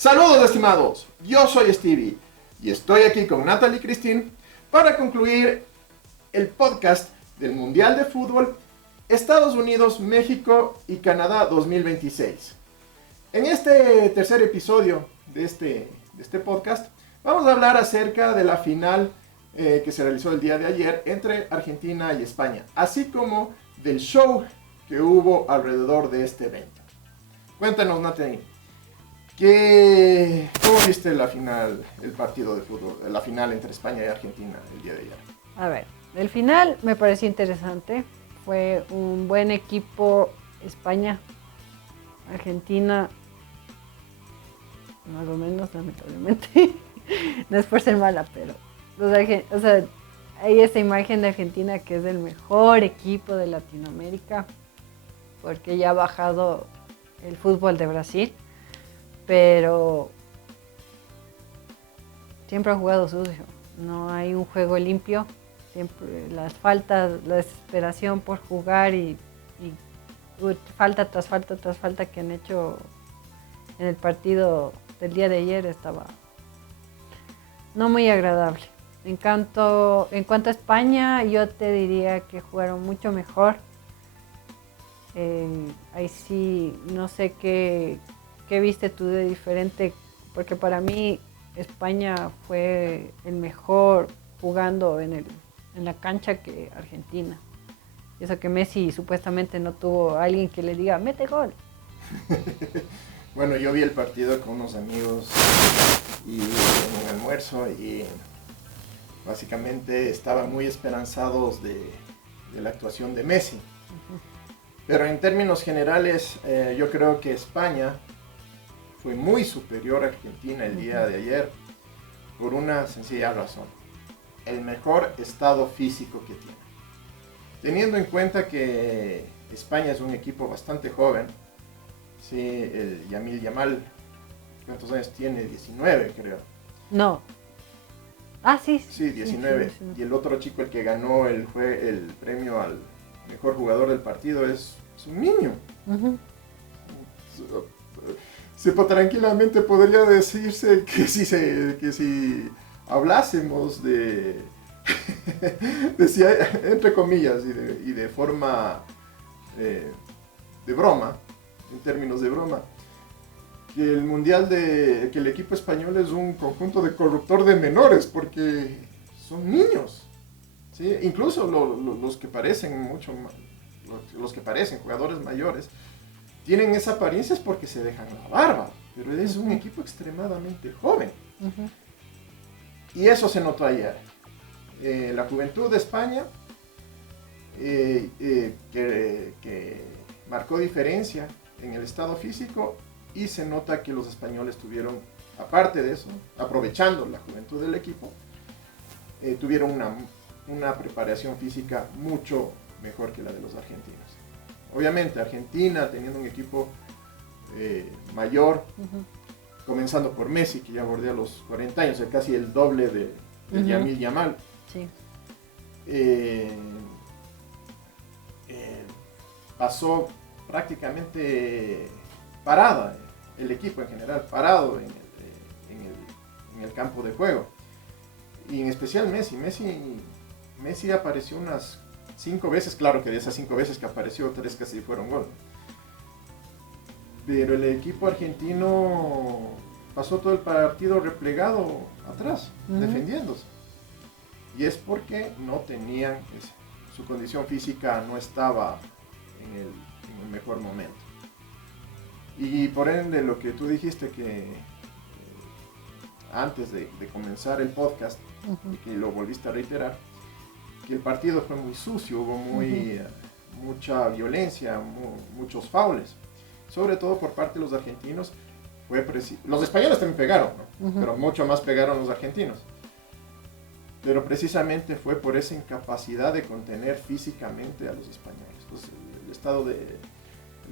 Saludos estimados, yo soy Stevie y estoy aquí con Natalie y Christine para concluir el podcast del Mundial de Fútbol Estados Unidos, México y Canadá 2026. En este tercer episodio de este podcast vamos a hablar acerca de la final que se realizó el día de ayer entre Argentina y España, así como del show que hubo alrededor de este evento. Cuéntanos, Natalie. ¿Cómo viste la final, el partido de fútbol, la final entre España y Argentina el día de ayer? A ver, el final me pareció interesante. Fue un buen equipo. España, Argentina, más o menos, lamentablemente. No es por ser mala, pero hay esa imagen de Argentina que es el mejor equipo de Latinoamérica, porque ya ha bajado el fútbol de Brasil. Pero siempre ha jugado sucio, no hay un juego limpio, siempre las faltas, la desesperación por jugar y falta tras falta que han hecho en el partido del día de ayer estaba no muy agradable. En cuanto a España, yo te diría que jugaron mucho mejor. Ahí sí, no sé ¿Qué viste tú de diferente? Porque para mí España fue el mejor jugando en la cancha que Argentina. Y eso que Messi supuestamente no tuvo a alguien que le diga, mete gol. Bueno, yo vi el partido con unos amigos y en un almuerzo y básicamente estaban muy esperanzados de la actuación de Messi. Uh-huh. Pero en términos generales, yo creo que España fue muy superior a Argentina el día de ayer por una sencilla razón: el mejor estado físico que tiene. Teniendo en cuenta que España es un equipo bastante joven, sí, el Lamine Yamal, ¿cuántos años tiene? 19, creo. No. Ah, sí. Sí, 19. Sí. Y el otro chico, el que ganó el premio al mejor jugador del partido, es un niño. Uh-huh. Tranquilamente podría decirse que si hablásemos entre comillas y de forma de broma, en términos de broma, que que el equipo español es un conjunto de corruptor de menores, porque son niños, ¿sí? Incluso los que parecen los que parecen jugadores mayores tienen esa apariencia es porque se dejan la barba, pero es un equipo extremadamente joven. Uh-huh. Y eso se notó ayer. La juventud de España, que marcó diferencia en el estado físico, y se nota que los españoles tuvieron, aparte de eso, aprovechando la juventud del equipo, tuvieron una preparación física mucho mejor que la de los argentinos. Obviamente Argentina teniendo un equipo mayor, uh-huh, comenzando por Messi, que ya bordea los 40 años, casi el doble de uh-huh, Lamine Yamal. Sí. Pasó prácticamente parada el equipo en general, parado en el campo de juego. Y en especial Messi apareció unas 5 veces, claro que de esas 5 veces que apareció, 3 casi fueron gol. Pero el equipo argentino pasó todo el partido replegado atrás, uh-huh, defendiéndose. Y es porque no tenían, su condición física no estaba en el mejor momento. Y por ende, lo que tú dijiste que antes de comenzar el podcast, uh-huh, y que lo volviste a reiterar, que el partido fue muy sucio, hubo mucha violencia, muchos faules, sobre todo por parte de los argentinos. Los españoles también pegaron, ¿no? Uh-huh, pero mucho más pegaron los argentinos. Pero precisamente fue por esa incapacidad de contener físicamente a los españoles. Entonces, el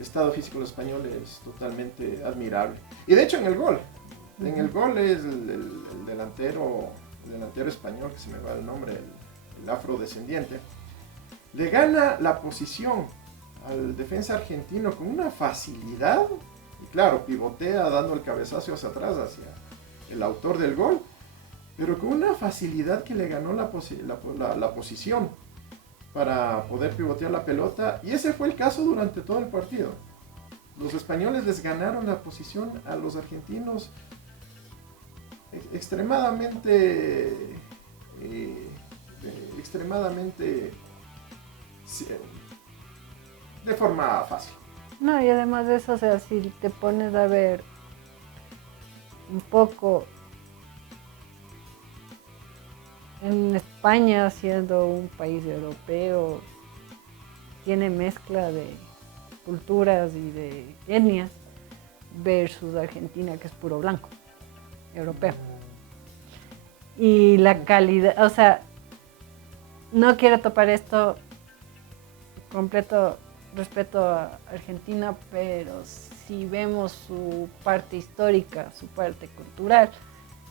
estado físico de los españoles es totalmente admirable. Y de hecho en el gol es el delantero español, que se me va el nombre, el afrodescendiente, le gana la posición al defensa argentino con una facilidad claro, pivotea dando el cabezazo hacia atrás, hacia el autor del gol, pero con una facilidad que le ganó la posición para poder pivotear la pelota, y ese fue el caso durante todo el partido. Los españoles les ganaron la posición a los argentinos extremadamente de forma fácil. No, y además de eso, o sea, si te pones a ver un poco en España, siendo un país europeo, tiene mezcla de culturas y de etnias, versus Argentina, que es puro blanco, europeo. Y la calidad, o sea, no quiero topar esto, completo respeto a Argentina, pero si vemos su parte histórica, su parte cultural,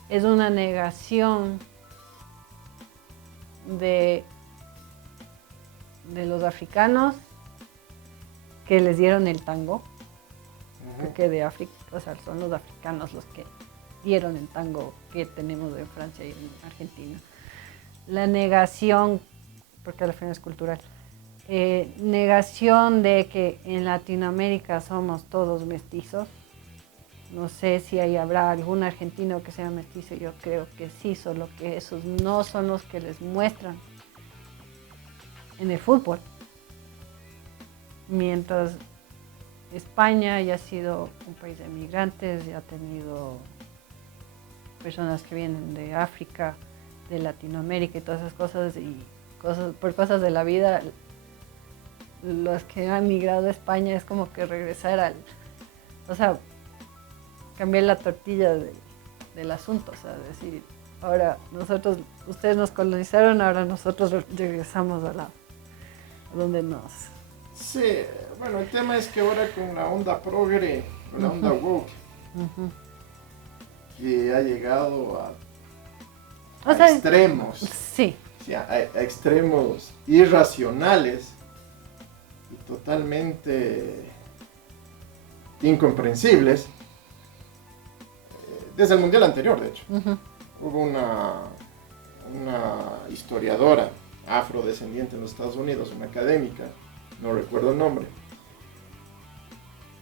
es una negación de los africanos que les dieron el tango, porque de África, o sea, son los africanos los que dieron el tango que tenemos en Francia y en Argentina. La negación, porque al final es cultural, negación de que en Latinoamérica somos todos mestizos. No sé si ahí habrá algún argentino que sea mestizo, yo creo que sí, solo que esos no son los que les muestran en el fútbol. Mientras España ya ha sido un país de migrantes, ya ha tenido personas que vienen de África, de Latinoamérica y todas esas cosas, y por cosas de la vida, los que han migrado a España es como que regresar o sea, cambiar la tortilla del asunto, o sea, decir, ahora ustedes nos colonizaron, ahora nosotros regresamos a donde nos... Sí, bueno, el tema es que ahora con la onda progre, con la onda woke, que ha llegado a extremos, sí, a extremos irracionales y totalmente incomprensibles, desde el mundial anterior, de hecho. Hubo una historiadora afrodescendiente en los Estados Unidos, una académica, no recuerdo el nombre,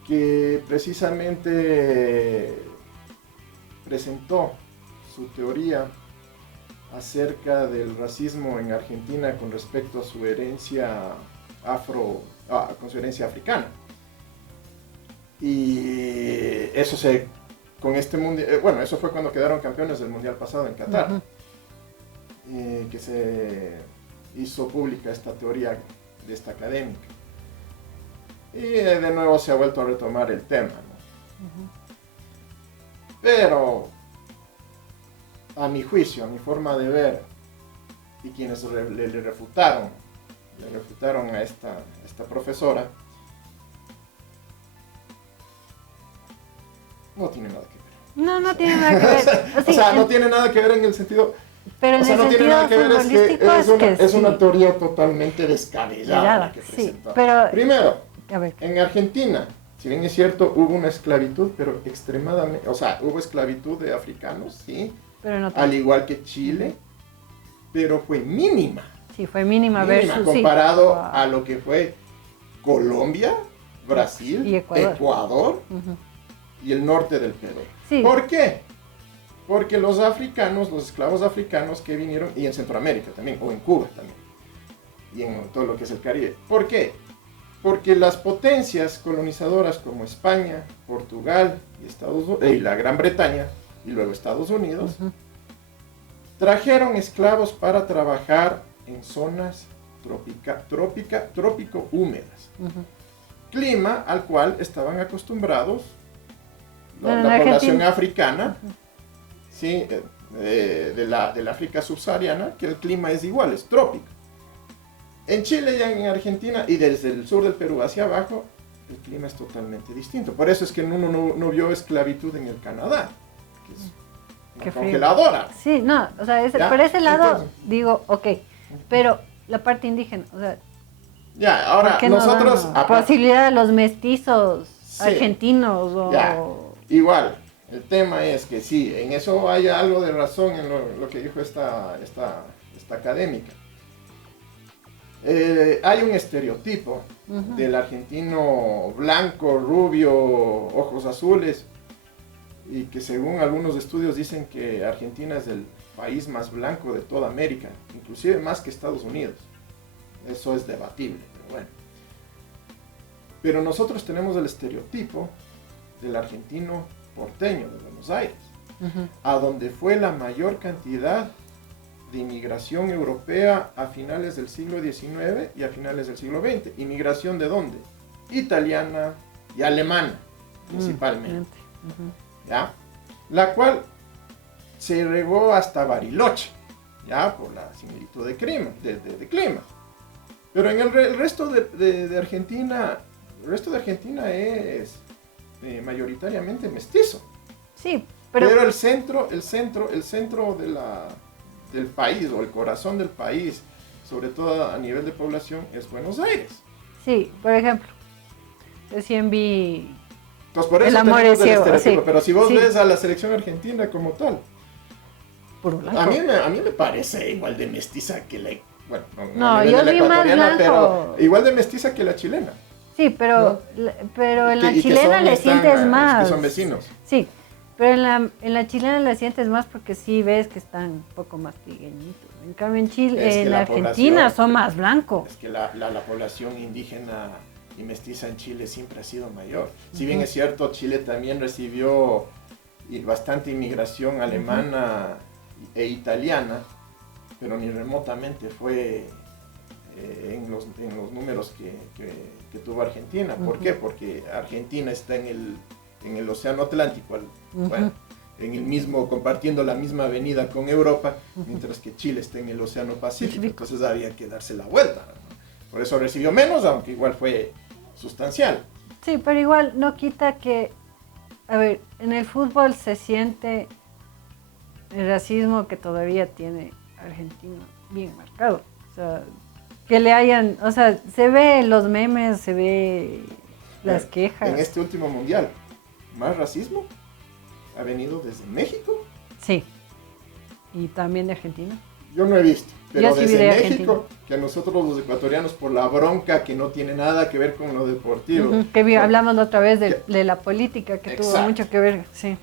que precisamente presentó su teoría acerca del racismo en Argentina con respecto a su herencia con su herencia africana. Y eso con este mundial, bueno, eso fue cuando quedaron campeones del mundial pasado en Qatar, que se hizo pública esta teoría de esta académica. Y de nuevo se ha vuelto a retomar el tema, ¿no? Pero a mi juicio, a mi forma de ver, y quienes le refutaron a esta profesora, no tiene nada que ver. No tiene nada que ver. O sea, no tiene nada que ver en el sentido... Pero en el no tiene nada que ver, es una sí, teoría totalmente descabellada que presentó. Pero, primero, en Argentina, si bien es cierto, hubo una esclavitud, pero extremadamente... O sea, hubo esclavitud de africanos, sí, pero no al igual que Chile, pero fue mínima. Sí, fue mínima versus... comparado a lo que fue Colombia, Brasil, y Ecuador y el norte del Perú. Sí. ¿Por qué? Porque los esclavos africanos que vinieron, y en Centroamérica también, o en Cuba también, y en todo lo que es el Caribe. ¿Por qué? Porque las potencias colonizadoras como España, Portugal y la Gran Bretaña, y luego Estados Unidos, trajeron esclavos para trabajar en zonas trópico húmedas. Clima al cual estaban acostumbrados la población africana, ¿sí? del África subsahariana, que el clima es igual, es trópico. En Chile y en Argentina, y desde el sur del Perú hacia abajo, el clima es totalmente distinto. Por eso es que uno no vio esclavitud en el Canadá, que es una congeladora. Sí, no, o sea, por ese lado, entonces, digo, ok, pero la parte indígena, o sea... Ya, ahora nosotros... Posibilidad de los mestizos. argentinos o... Ya, igual, el tema es que sí, en eso hay algo de razón en lo que dijo esta académica. Hay un estereotipo del argentino blanco, rubio, ojos azules, y que según algunos estudios dicen que Argentina es el país más blanco de toda América, inclusive más que Estados Unidos. Eso es debatible, pero bueno. Pero nosotros tenemos el estereotipo del argentino porteño de Buenos Aires, a donde fue la mayor cantidad de inmigración europea a finales del siglo XIX y a finales del siglo XX. ¿Inmigración de dónde? Italiana y alemana, principalmente. ¿Ya? La cual se regó hasta Bariloche, ya, por la similitud de clima. Pero en el resto de Argentina, el resto de Argentina es mayoritariamente mestizo. Sí, pero el centro del país, o el corazón del país, sobre todo a nivel de población, es Buenos Aires. Sí, por ejemplo, recién vi... Entonces, por eso El amor es ciego, sí. Pero si vos ves a la selección argentina como tal, puro blanco. a mí me parece igual de mestiza que la... Bueno, no yo vi más blanco. Pero igual de mestiza que la chilena. Sí, pero, ¿no? Pero en la chilena le sientes más. Que son vecinos. Sí, pero en la chilena le sientes más porque sí ves que están un poco más pequeñitos. En cambio en Chile, en Argentina son más blancos. Es que la población indígena y mestiza en Chile siempre ha sido mayor. Si bien es cierto, Chile también recibió bastante inmigración alemana e italiana, pero ni remotamente fue en los números que tuvo Argentina. ¿Por qué? Porque Argentina está en el Océano Atlántico, bueno, en el mismo, compartiendo la misma avenida con Europa, mientras que Chile está en el Océano Pacífico. Entonces había que darse la vuelta, ¿no? Por eso recibió menos, aunque igual fue sustancial. Sí, pero igual no quita que, a ver, en el fútbol se siente el racismo que todavía tiene Argentina bien marcado. O sea, que le hayan, o sea, se ve los memes, se ve las quejas. En este último mundial, ¿más racismo ha venido desde México? Sí, y también de Argentina. Yo no he visto, pero sí desde México, que a nosotros los ecuatorianos, por la bronca que no tiene nada que ver con lo deportivo. Que hablamos otra vez de la política, que tuvo mucho que ver, sí.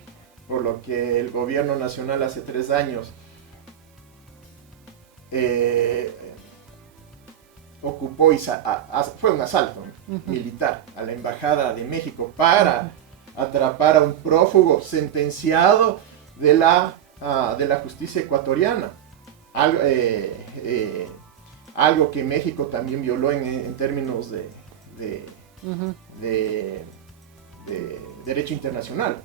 Por lo que el gobierno nacional hace 3 años ocupó y fue un asalto militar a la embajada de México para atrapar a un prófugo sentenciado de la justicia ecuatoriana. Algo que México también violó en términos de derecho internacional.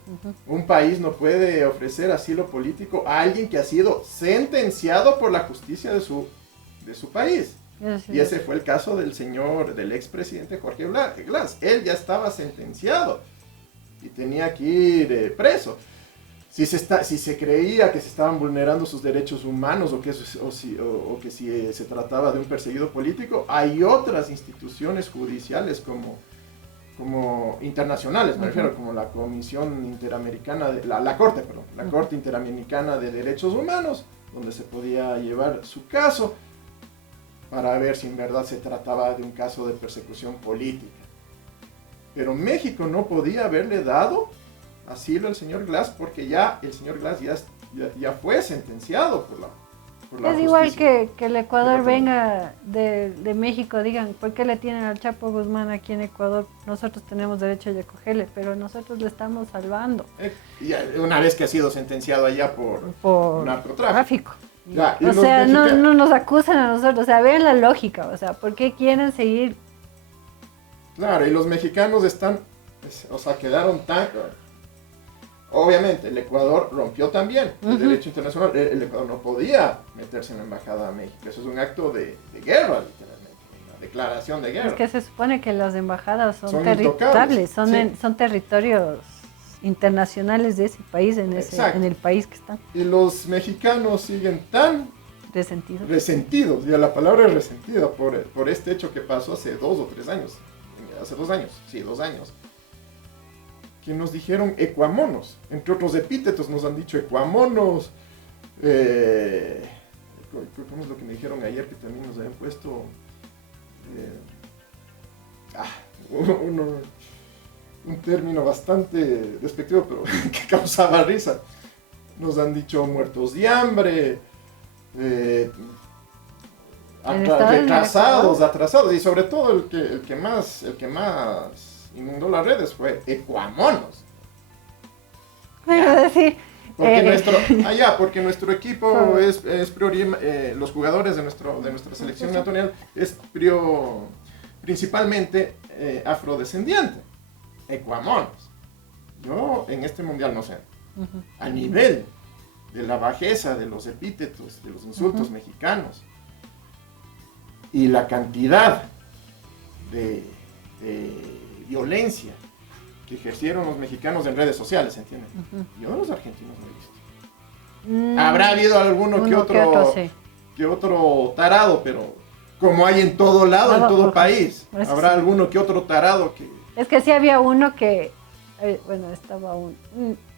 Un país no puede ofrecer asilo político a alguien que ha sido sentenciado por la justicia de su país. Y ese fue el caso del expresidente Jorge Glass. Él ya estaba sentenciado y tenía que ir preso. Si se creía que se estaban vulnerando sus derechos humanos o que si se trataba de un perseguido político, hay otras instituciones judiciales como internacionales, me refiero, como la Comisión Interamericana, la Corte Interamericana de Derechos Humanos, donde se podía llevar su caso para ver si en verdad se trataba de un caso de persecución política. Pero México no podía haberle dado asilo al señor Glass porque ya el señor Glass ya fue sentenciado por la es igual que el Ecuador venga de México, digan, ¿por qué le tienen al Chapo Guzmán aquí en Ecuador? Nosotros tenemos derecho de acogerle, pero nosotros le estamos salvando. Una vez que ha sido sentenciado allá por narcotráfico. Ya, o sea, no nos acusan a nosotros, o sea, vean la lógica, o sea, ¿por qué quieren seguir? Claro, y los mexicanos quedaron tan... Obviamente, el Ecuador rompió también el derecho internacional. El Ecuador no podía meterse en la embajada de México. Eso es un acto de guerra, literalmente. Una declaración de guerra. Es que se supone que las embajadas son territoriales, son territorios internacionales de ese país, en el país que están. Y los mexicanos siguen tan resentidos, y la palabra es resentida por este hecho que pasó hace 2 o 3 años. Hace 2 años, sí, 2 años. que nos dijeron ecuamonos. Entre otros epítetos nos han dicho ecuamonos. ¿Cómo es lo que me dijeron ayer que también nos habían puesto? Un término bastante despectivo, pero que causaba risa. Nos han dicho muertos de hambre, atrasados, y sobre todo el que más inundó las redes fue ecuamonos. Porque nuestro equipo los jugadores de nuestra selección nacional es principalmente afrodescendiente, ecuamonos. Yo en este mundial no sé, a nivel de la bajeza de los epítetos, de los insultos mexicanos y la cantidad de violencia que ejercieron los mexicanos en redes sociales, ¿entienden? Yo de los argentinos no he visto. Habrá habido alguno que otro tarado, pero como hay en todo lado, en todo país, habrá alguno que otro tarado que... Es que sí había uno que, estaba un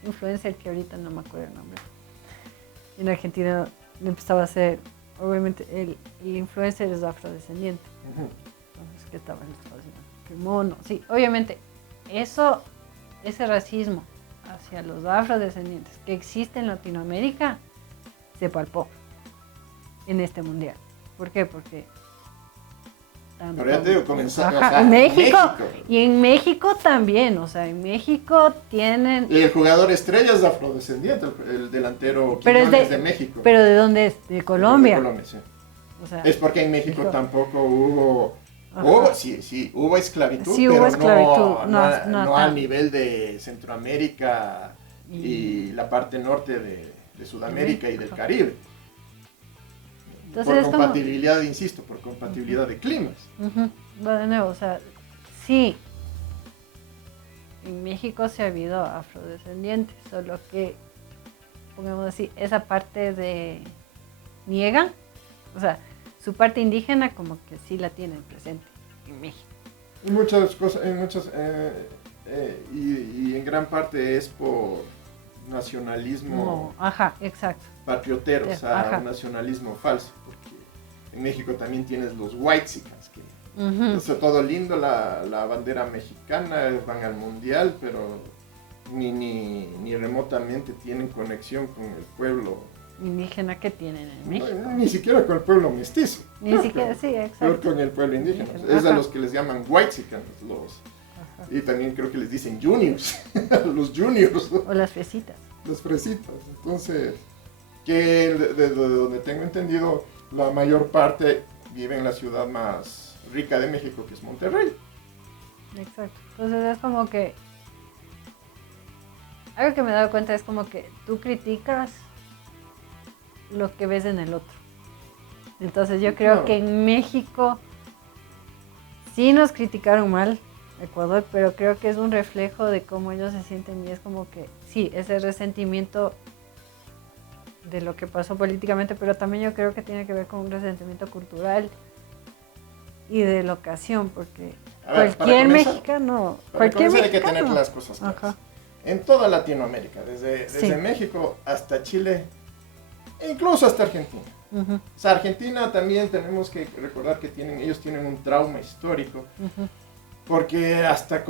influencer que ahorita no me acuerdo el nombre. En Argentina le empezaba a hacer, obviamente el influencer es afrodescendiente. Entonces, ¿qué estaba haciendo? Qué mono. Sí, obviamente, ese racismo hacia los afrodescendientes que existe en Latinoamérica se palpó en este mundial. ¿Por qué? Porque pero ya te digo, comenzamos en México. Y en México también, en México tienen... Y el jugador estrella es afrodescendiente, el delantero Quiñones de México. ¿Pero de dónde es? De Colombia. De Colombia, sí. Es porque en México tampoco hubo... hubo esclavitud, sí, pero hubo esclavitud. No al nivel de Centroamérica y la parte norte de Sudamérica y del Caribe. Entonces, por compatibilidad, insisto, por compatibilidad de climas. De nuevo, sí, en México sí ha habido afrodescendientes, solo que, pongamos así, esa parte de niegan, su parte indígena como que sí la tienen presente en México. Y muchas cosas, y en gran parte es por nacionalismo exacto. patriotero, un nacionalismo falso, porque en México también tienes los whitexicans, que todo lindo, la bandera mexicana, van al mundial, pero ni remotamente tienen conexión con el pueblo indígena que tienen en México. Ni siquiera con el pueblo mestizo. Ni siquiera, sí, exacto. Peor con el pueblo indígena. Es a los que les llaman whitexicans, y también creo que les dicen juniors, los juniors. O las fresitas. Las fresitas. Entonces, que de donde tengo entendido, la mayor parte vive en la ciudad más rica de México, que es Monterrey. Exacto. Entonces es como que, algo que me he dado cuenta es como que tú criticas lo que ves en el otro. Entonces yo creo que en México sí nos criticaron mal, Ecuador, pero creo que es un reflejo de cómo ellos se sienten y es como que sí, ese resentimiento de lo que pasó políticamente, pero también yo creo que tiene que ver con un resentimiento cultural y de la ocasión, porque cualquier mexicano hay que tener las cosas claras. En toda Latinoamérica, desde México hasta Chile, e incluso hasta Argentina. Argentina también tenemos que recordar que ellos tienen un trauma histórico, porque hasta el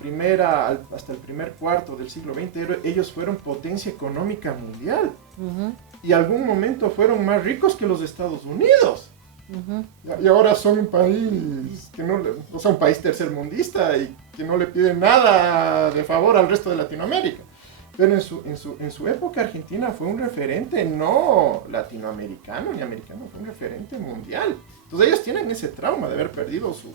primer cuarto del siglo XX, ellos fueron potencia económica mundial. Y algún momento fueron más ricos que los Estados Unidos. Y ahora son un país un país tercermundista y que no le pide nada de favor al resto de Latinoamérica. Pero en su época Argentina fue un referente no latinoamericano ni americano, fue un referente mundial. Entonces ellos tienen ese trauma de haber perdido su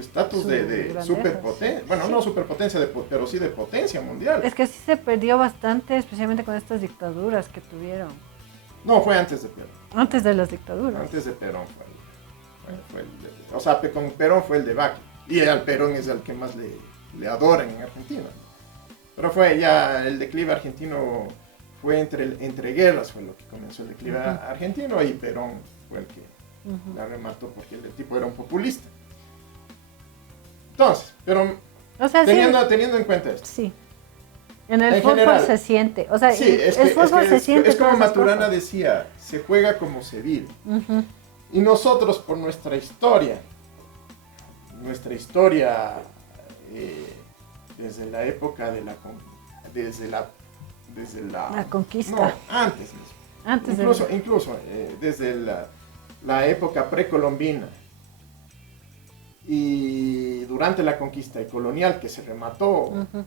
estatus de superpotencia, sí. Bueno, no superpotencia, pero sí de potencia mundial. Es que sí se perdió bastante, especialmente con estas dictaduras que tuvieron. No, fue antes de Perón. Antes de las dictaduras. Antes de Perón con Perón fue el debacle. Y al Perón es el que más le adoran en Argentina. Pero fue ya el declive argentino, fue entre guerras, fue lo que comenzó el declive argentino, y Perón fue el que la remató porque el tipo era un populista. Entonces, pero O sea, teniendo en cuenta esto. Sí. En el En fútbol general, se siente. O sea, sí, el fútbol se siente. Es como todas esas Maturana cosas. decía, se juega como se vive. Ujú. Y nosotros, por nuestra historia, desde la época de desde la La conquista. no, antes mismo. Antes Incluso desde la época precolombina y durante la conquista colonial que se remató Ujú.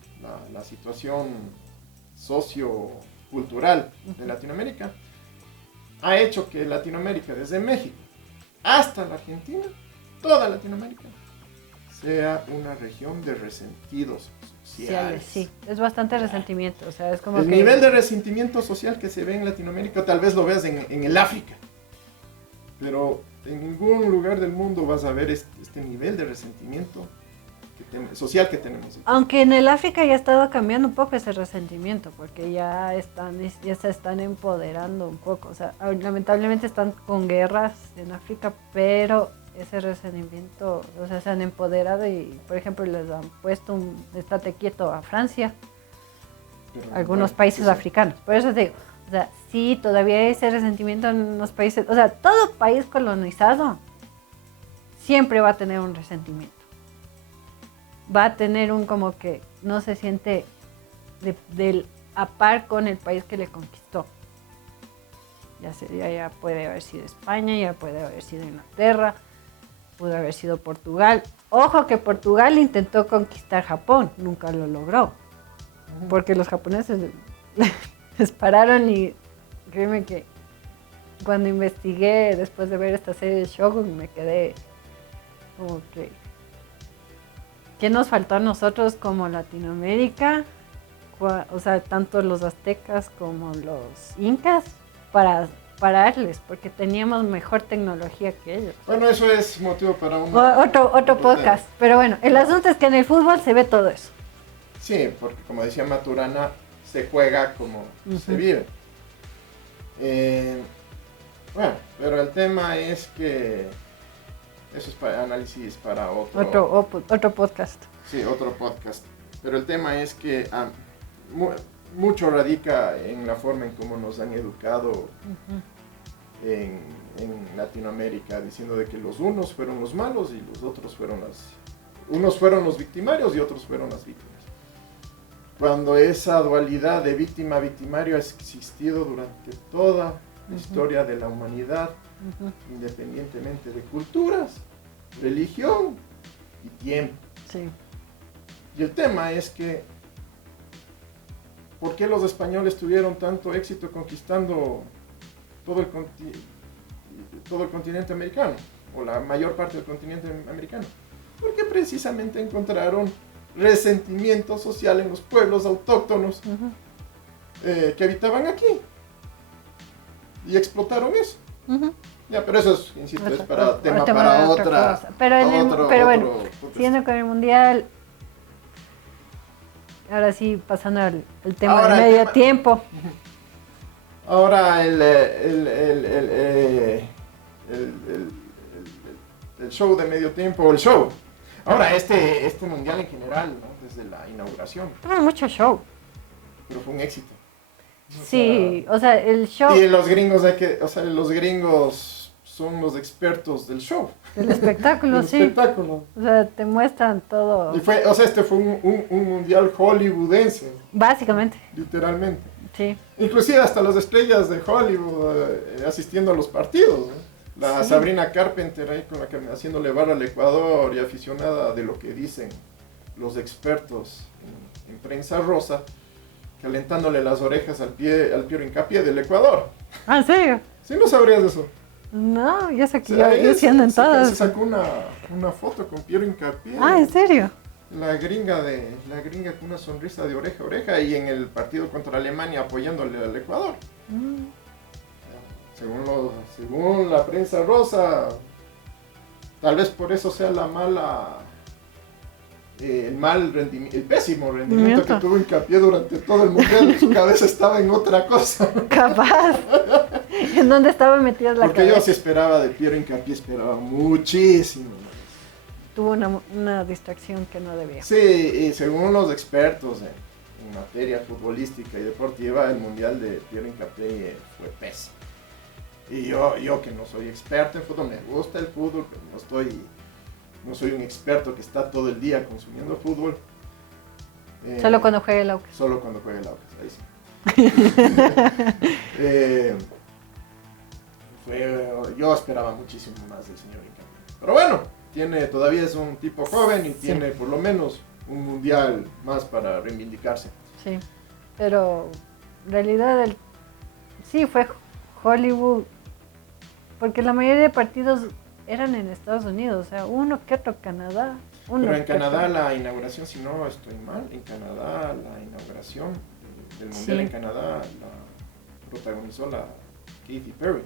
la situación sociocultural de Latinoamérica, ha hecho que Latinoamérica, desde México hasta la Argentina, toda Latinoamérica, sea una región de resentidos sociales. Sí, es bastante resentimiento. O sea, es como El que. nivel de resentimiento social que se ve en Latinoamérica, tal vez lo veas en el África, pero en ningún lugar del mundo vas a ver este nivel de resentimiento social que tenemos. Aunque en el África ya ha estado cambiando un poco ese resentimiento, porque ya se están empoderando un poco. O sea, lamentablemente están con guerras en África, pero ese resentimiento, o sea, se han empoderado y, por ejemplo, les han puesto un estate quieto a Francia, Pero, algunos bueno, países sí. africanos. Por eso te digo, o sea, sí, todavía hay ese resentimiento en los países, o sea, todo país colonizado siempre va a tener un resentimiento. Va a tener un como que no se siente a par con el país que le conquistó. Ya puede haber sido España, ya puede haber sido Inglaterra, pudo haber sido Portugal. Ojo que Portugal intentó conquistar Japón, nunca lo logró. Porque los japoneses les pararon y créeme que cuando investigué después de ver esta serie de Shogun me quedé como que ¿qué nos faltó a nosotros como Latinoamérica? O sea, tanto los aztecas como los incas para pararles, porque teníamos mejor tecnología que ellos. Bueno, eso es motivo para Otro podcast. Pero bueno, el asunto es que en el fútbol se ve todo eso. Sí, porque como decía Maturana, se juega como se vive. Bueno, pero el tema es que eso es para análisis para Otro podcast. Sí, otro podcast. Pero el tema es que mucho radica en la forma en cómo nos han educado en Latinoamérica, diciendo de que los unos fueron los malos y los otros unos fueron los victimarios y otros fueron las víctimas. Cuando esa dualidad de víctima-victimario ha existido durante toda la historia de la humanidad, independientemente de culturas, religión y tiempo. Sí. Y el tema es que, ¿por qué los españoles tuvieron tanto éxito conquistando todo el continente americano? O la mayor parte del continente americano. Porque precisamente encontraron resentimiento social en los pueblos autóctonos que habitaban aquí. Y explotaron eso. Ya, pero eso es, insisto, es para otra. Pero bueno, siguiendo con el mundial, ahora sí, pasando al tema Ahora, del medio tiempo. Ahora el show de medio tiempo, el show. Ahora este mundial en general, ¿no? Desde la inauguración. Tuvo mucho show. Pero fue un éxito. Sí, o sea, el show. Y los gringos son los expertos del show. Del espectáculo, del sí. espectáculo. O sea, te muestran todo. Y este fue un mundial hollywoodense. Básicamente. Literalmente. Sí. Inclusive hasta las estrellas de Hollywood asistiendo a los partidos, ¿no? La Sabrina Carpenter ahí con la que haciéndole barra al Ecuador y aficionada de lo que dicen los expertos en prensa rosa, calentándole las orejas al Piero Hincapié del Ecuador. ¿Ah, en serio? ¿Sí no sabrías de eso? No, ya sé que O sea, yo siendo en todas. Se sacó una foto con Piero Hincapié. Ah, ¿en serio? La gringa con una sonrisa de oreja a oreja y en el partido contra Alemania apoyándole al Ecuador. Según la prensa rosa, tal vez por eso sea el pésimo rendimiento que tuvo Hincapié durante todo el mundial. Su cabeza estaba en otra cosa. Capaz. ¿En dónde estaba metida la cabeza? Porque yo sí esperaba de Piero Hincapié, esperaba muchísimo más. tuvo una distracción que no debía. Sí, y según los expertos en materia futbolística y deportiva, el mundial de Pierre Hincapié fue pésimo. Y yo que no soy experto en fútbol, me gusta el fútbol, pero no soy un experto que está todo el día consumiendo fútbol. Solo cuando juegue el Aucas. Solo cuando juegue el Aucas, ahí sí. Yo esperaba muchísimo más del señor Hincapié. Pero bueno, todavía es un tipo joven y tiene por lo menos un mundial más para reivindicarse. Sí, pero en realidad sí fue Hollywood, porque la mayoría de partidos eran en Estados Unidos, o sea, uno que otro Canadá. Pero en Canadá la inauguración, si no estoy mal, en Canadá la inauguración del mundial en Canadá la protagonizó la Katy Perry.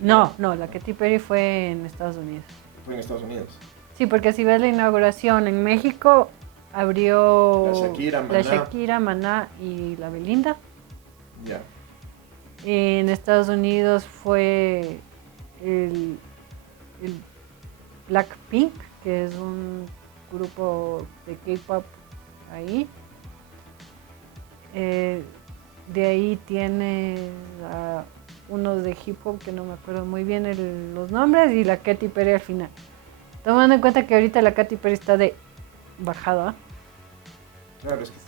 No, la Katy Perry fue en Estados Unidos. Fue en Estados Unidos. Sí, porque si ves la inauguración en México, abrió la Shakira, Maná y la Belinda. Ya. En Estados Unidos fue el Blackpink, que es un grupo de K-pop ahí. De ahí tiene unos de hip hop que no me acuerdo muy bien los nombres, y la Katy Perry al final. Tomando en cuenta que ahorita la Katy Perry está de bajada. Claro, es que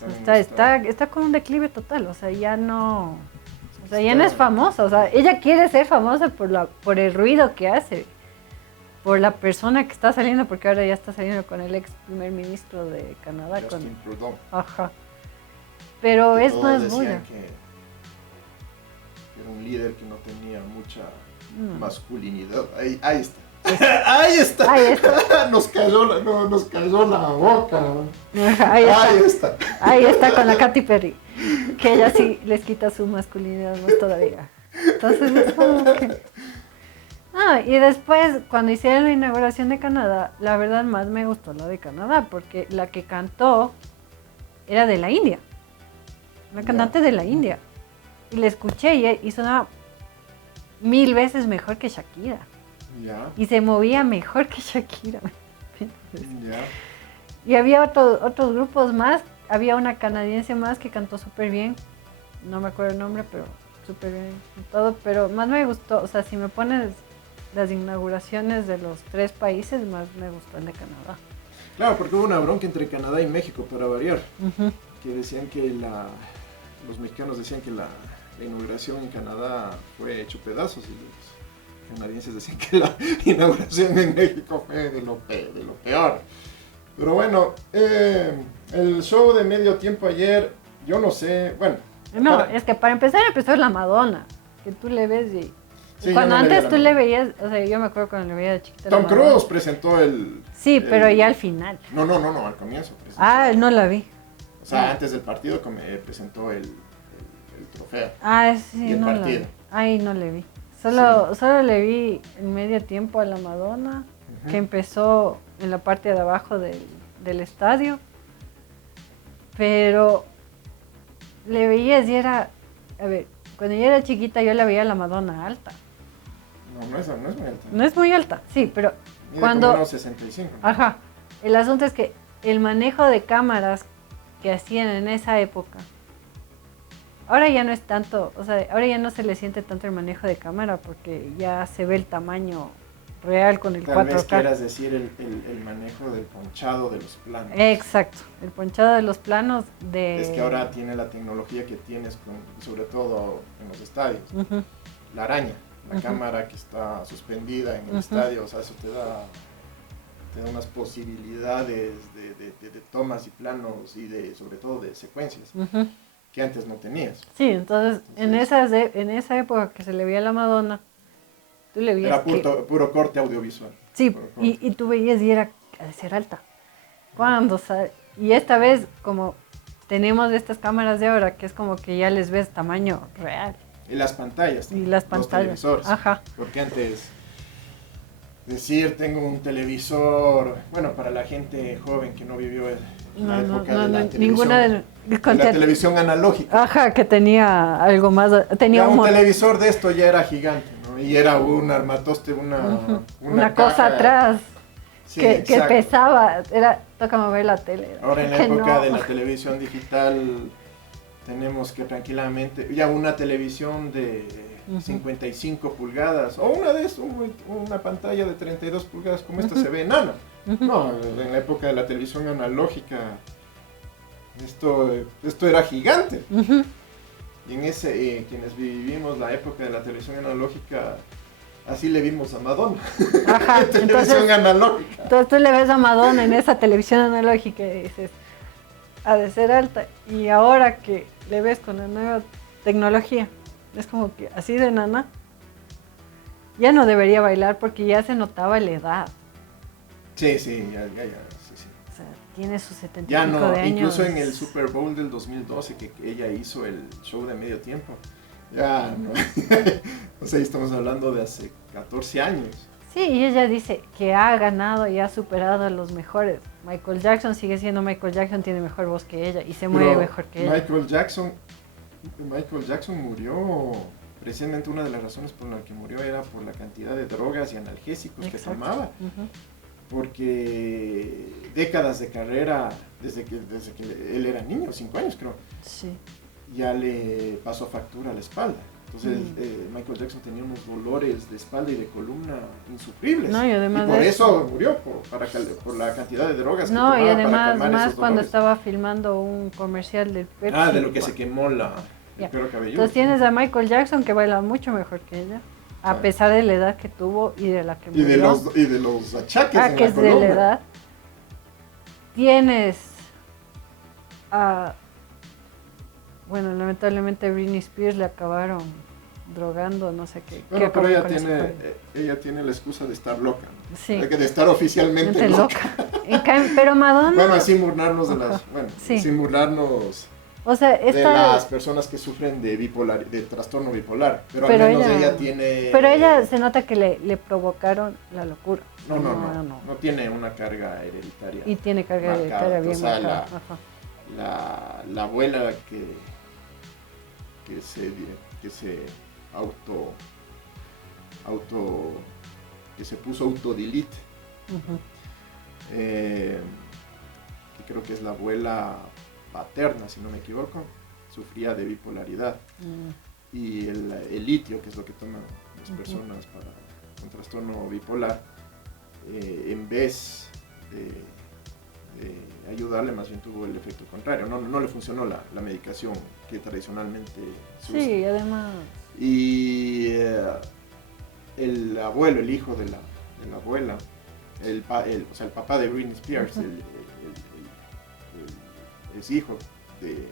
está con un declive total, o sea, ya no... O sea, ya no es famosa, o sea, ella quiere ser famosa por el ruido que hace, por la persona que está saliendo, porque ahora ya está saliendo con el ex primer ministro de Canadá. Justin Trudeau. Ajá. Pero que es más buena. Que era un líder que no tenía mucha masculinidad. Ahí está. Ahí está. Nos cayó la boca. Ahí está con la Katy Perry. Que ella sí les quita su masculinidad más todavía. Entonces es como que... y después, cuando hicieron la inauguración de Canadá, la verdad más me gustó la de Canadá, porque la que cantó era de la India. Una cantante de la India. Y la escuché y sonaba 1000 veces mejor que Shakira. Ya. Y se movía mejor que Shakira. Ya. Y había otros grupos más. Había una canadiense más que cantó súper bien. No me acuerdo el nombre, pero súper bien todo. Pero más me gustó, o sea, si me pones las inauguraciones de los 3 países, más me gustó el de Canadá. Claro, porque hubo una bronca entre Canadá y México, para variar. Uh-huh. Que decían que los mexicanos decían que la inauguración en Canadá fue hecho pedazos, y los canadienses decían que la inauguración en México fue de lo peor. Pero bueno, el show de medio tiempo ayer, yo no sé, bueno. No, es que para empezar empezó la Madonna, que tú le ves y... Sí, cuando antes tú le veías, o sea, yo me acuerdo cuando le veía de chiquita. Tom Cruise presentó el... Sí, pero ya al final. No, al comienzo. No la vi. O sea, antes del partido presentó el trofeo. Sí, y el no partido. No le vi. Solo le vi en medio tiempo a la Madonna, que empezó en la parte de abajo del estadio. Pero le veías y era... A ver, cuando yo era chiquita yo la veía a la Madonna alta. No es muy alta. No es muy alta, sí, pero mide cuando... como unos 65. Ajá. El asunto es que el manejo de cámaras que hacían en esa época, ahora ya no es tanto, o sea, ahora ya no se le siente tanto el manejo de cámara porque ya se ve el tamaño real con el 4K. Tal vez quieras decir el manejo del ponchado de los planos. Exacto, el ponchado de los planos de... Es que ahora tiene la tecnología que tienes, sobre todo en los estadios. Uh-huh. La araña, la cámara que está suspendida en el estadio, o sea, eso te da unas posibilidades de tomas y planos y sobre todo de secuencias que antes no tenías. Sí, entonces en esa época que se le veía a la Madonna, tú le veías era puro corte audiovisual. Sí, y tú veías y era de ser alta. Y esta vez, como tenemos estas cámaras de ahora, que es como que ya les ves tamaño real. Y las pantallas. Los televisores. Ajá. Porque antes decir tengo un televisor, bueno, para la gente joven que no vivió la época de la televisión, ninguna de la televisión analógica. Ajá, que tenía algo más, tenía un televisor de esto ya era gigante, ¿no? Y era un armatoste, una cosa atrás. Sí, que exacto. pesaba, toca mover la tele. Ahora en la Que época no. de la televisión digital tenemos que tranquilamente, ya una televisión de 55 pulgadas o una pantalla de 32 pulgadas como esta se ve enana. No, en la época de la televisión analógica esto era gigante. Y en quienes vivimos la época de la televisión analógica, así le vimos a Madonna. Ajá, Televisión analógica. Entonces tú le ves a Madonna en esa televisión analógica y dices, ha de ser alta. Y ahora que le ves con la nueva tecnología, es como que así de nana, ya no debería bailar porque ya se notaba la edad. Sí, sí. O sea, tiene sus 70 Ya y pico no, de años. incluso en el Super Bowl del 2012 que ella hizo el show de medio tiempo, ya no. O sea, estamos hablando de hace 14 años. Sí, y ella dice que ha ganado y ha superado a los mejores. Michael Jackson sigue siendo Michael Jackson, tiene mejor voz que ella y se mueve mejor que ella. Michael Jackson murió, precisamente una de las razones por las que murió era por la cantidad de drogas y analgésicos que tomaba. Porque décadas de carrera, desde que él era niño, 5 años creo, sí, ya le pasó factura a la espalda. Entonces Michael Jackson tenía unos dolores de espalda y de columna insufribles. No, y además por eso murió, por la cantidad de drogas que no, tomaba y además para calmar más esos cuando dolores. estaba filmando un comercial del Pepsi. De lo que se quemó el cuero cabelludo. Entonces tienes a Michael Jackson que baila mucho mejor que ella, a pesar de la edad que tuvo y de la que murió. Y de los achaques en que la es de columna. la edad. Tienes a... Bueno, lamentablemente Britney Spears le acabaron drogando, no sé qué. Bueno, pero qué ella tiene la excusa de estar loca. Sí. De estar oficialmente loca. Pero Madonna... Bueno, sin burlarnos de las... Bueno, sí. Sin burlarnos... O sea, de las personas que sufren de trastorno bipolar. Pero al menos ella tiene... Pero ella se nota que le provocaron la locura. No tiene una carga hereditaria. Y tiene carga hereditaria bien marcada. La abuela que se puso autodelete. Que creo que es la abuela paterna, si no me equivoco, sufría de bipolaridad. Y el litio, que es lo que toman las personas con trastorno bipolar, en vez de ayudarle, más bien tuvo el efecto contrario. No le funcionó la medicación que tradicionalmente se usa. Sí, además. Y el abuelo, el hijo de la abuela, el papá de Britney Spears, es hijo de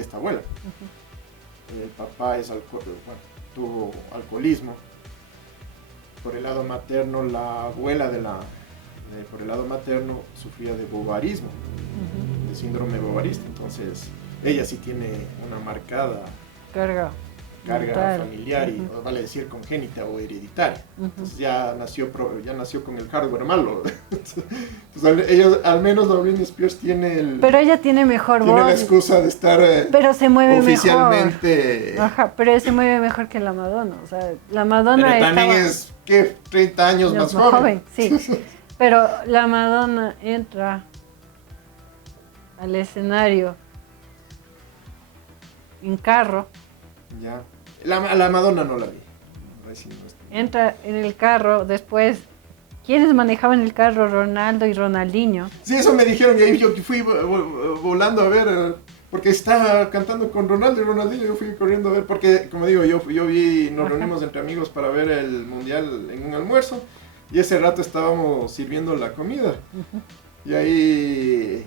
esta abuela. El papá tuvo alcoholismo. Por el lado materno, la abuela por el lado materno sufría de bovarismo, de síndrome bovarista. Entonces, ella sí tiene una marcada carga familiar y vale decir congénita o hereditaria. Entonces ya nació con el hardware malo. Entonces, ellos, al menos la Britney Spears pero ella tiene mejor voz. Tiene la excusa de estar pero se mueve oficialmente mejor. Ajá, pero ella se mueve mejor que la Madonna. O sea, la Madonna pero también es 30 años más joven. Sí. Pero la Madonna entra al escenario en carro. Ya. La Madonna no la vi. Entra en el carro, después, ¿quiénes manejaban el carro? Ronaldo y Ronaldinho. Sí, eso me dijeron, y ahí yo fui volando a ver, porque estaba cantando con Ronaldo y Ronaldinho, yo fui corriendo a ver, porque, como digo, nos reunimos entre amigos para ver el Mundial en un almuerzo, y ese rato estábamos sirviendo la comida, y ahí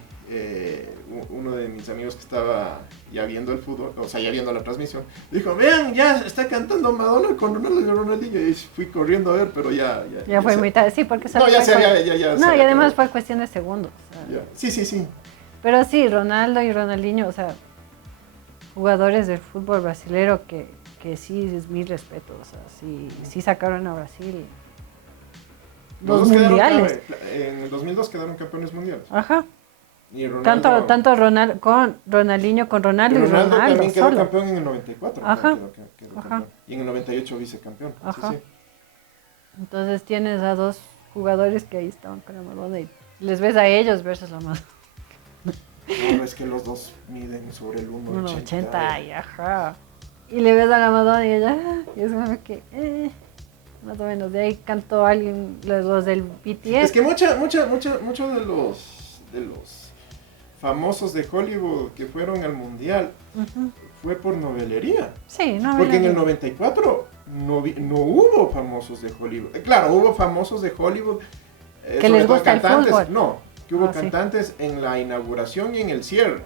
uno de mis amigos que estaba ya viendo el fútbol, o sea, ya viendo la transmisión, dijo, vean, ya está cantando Madonna con Ronaldo y Ronaldinho, y fui corriendo a ver, pero ya fue muy tarde, sí, porque no, ya se había y además fue cuestión de segundos. O sea, sí. Pero sí, Ronaldo y Ronaldinho, o sea, jugadores del fútbol brasilero que sí es mi respeto, o sea, sí sacaron a Brasil los mundiales. En el 2002 quedaron campeones mundiales. Ajá. Y Ronaldo, tanto con Ronaldinho, con Ronaldo y Ronaldo también quedó solo. campeón en el 94. Ajá. Quedó campeón. Y en el 98 vicecampeón. Ajá. Sí. Entonces tienes a dos jugadores que ahí estaban con la Madonna y les ves a ellos versus la Madonna. No, es que los dos miden sobre el 1,80. 1,80 y ajá. Y le ves a la Madonna y ella, y es como que, más o menos. De ahí cantó alguien, los del BTS. Es que muchos de los famosos de Hollywood que fueron al mundial fue por novelería. Sí, novelería. Porque en el 94 no hubo famosos de Hollywood. Claro, hubo famosos de Hollywood. Que les gusta cantantes, el fútbol. No, que hubo Sí. cantantes en la inauguración y en el cierre.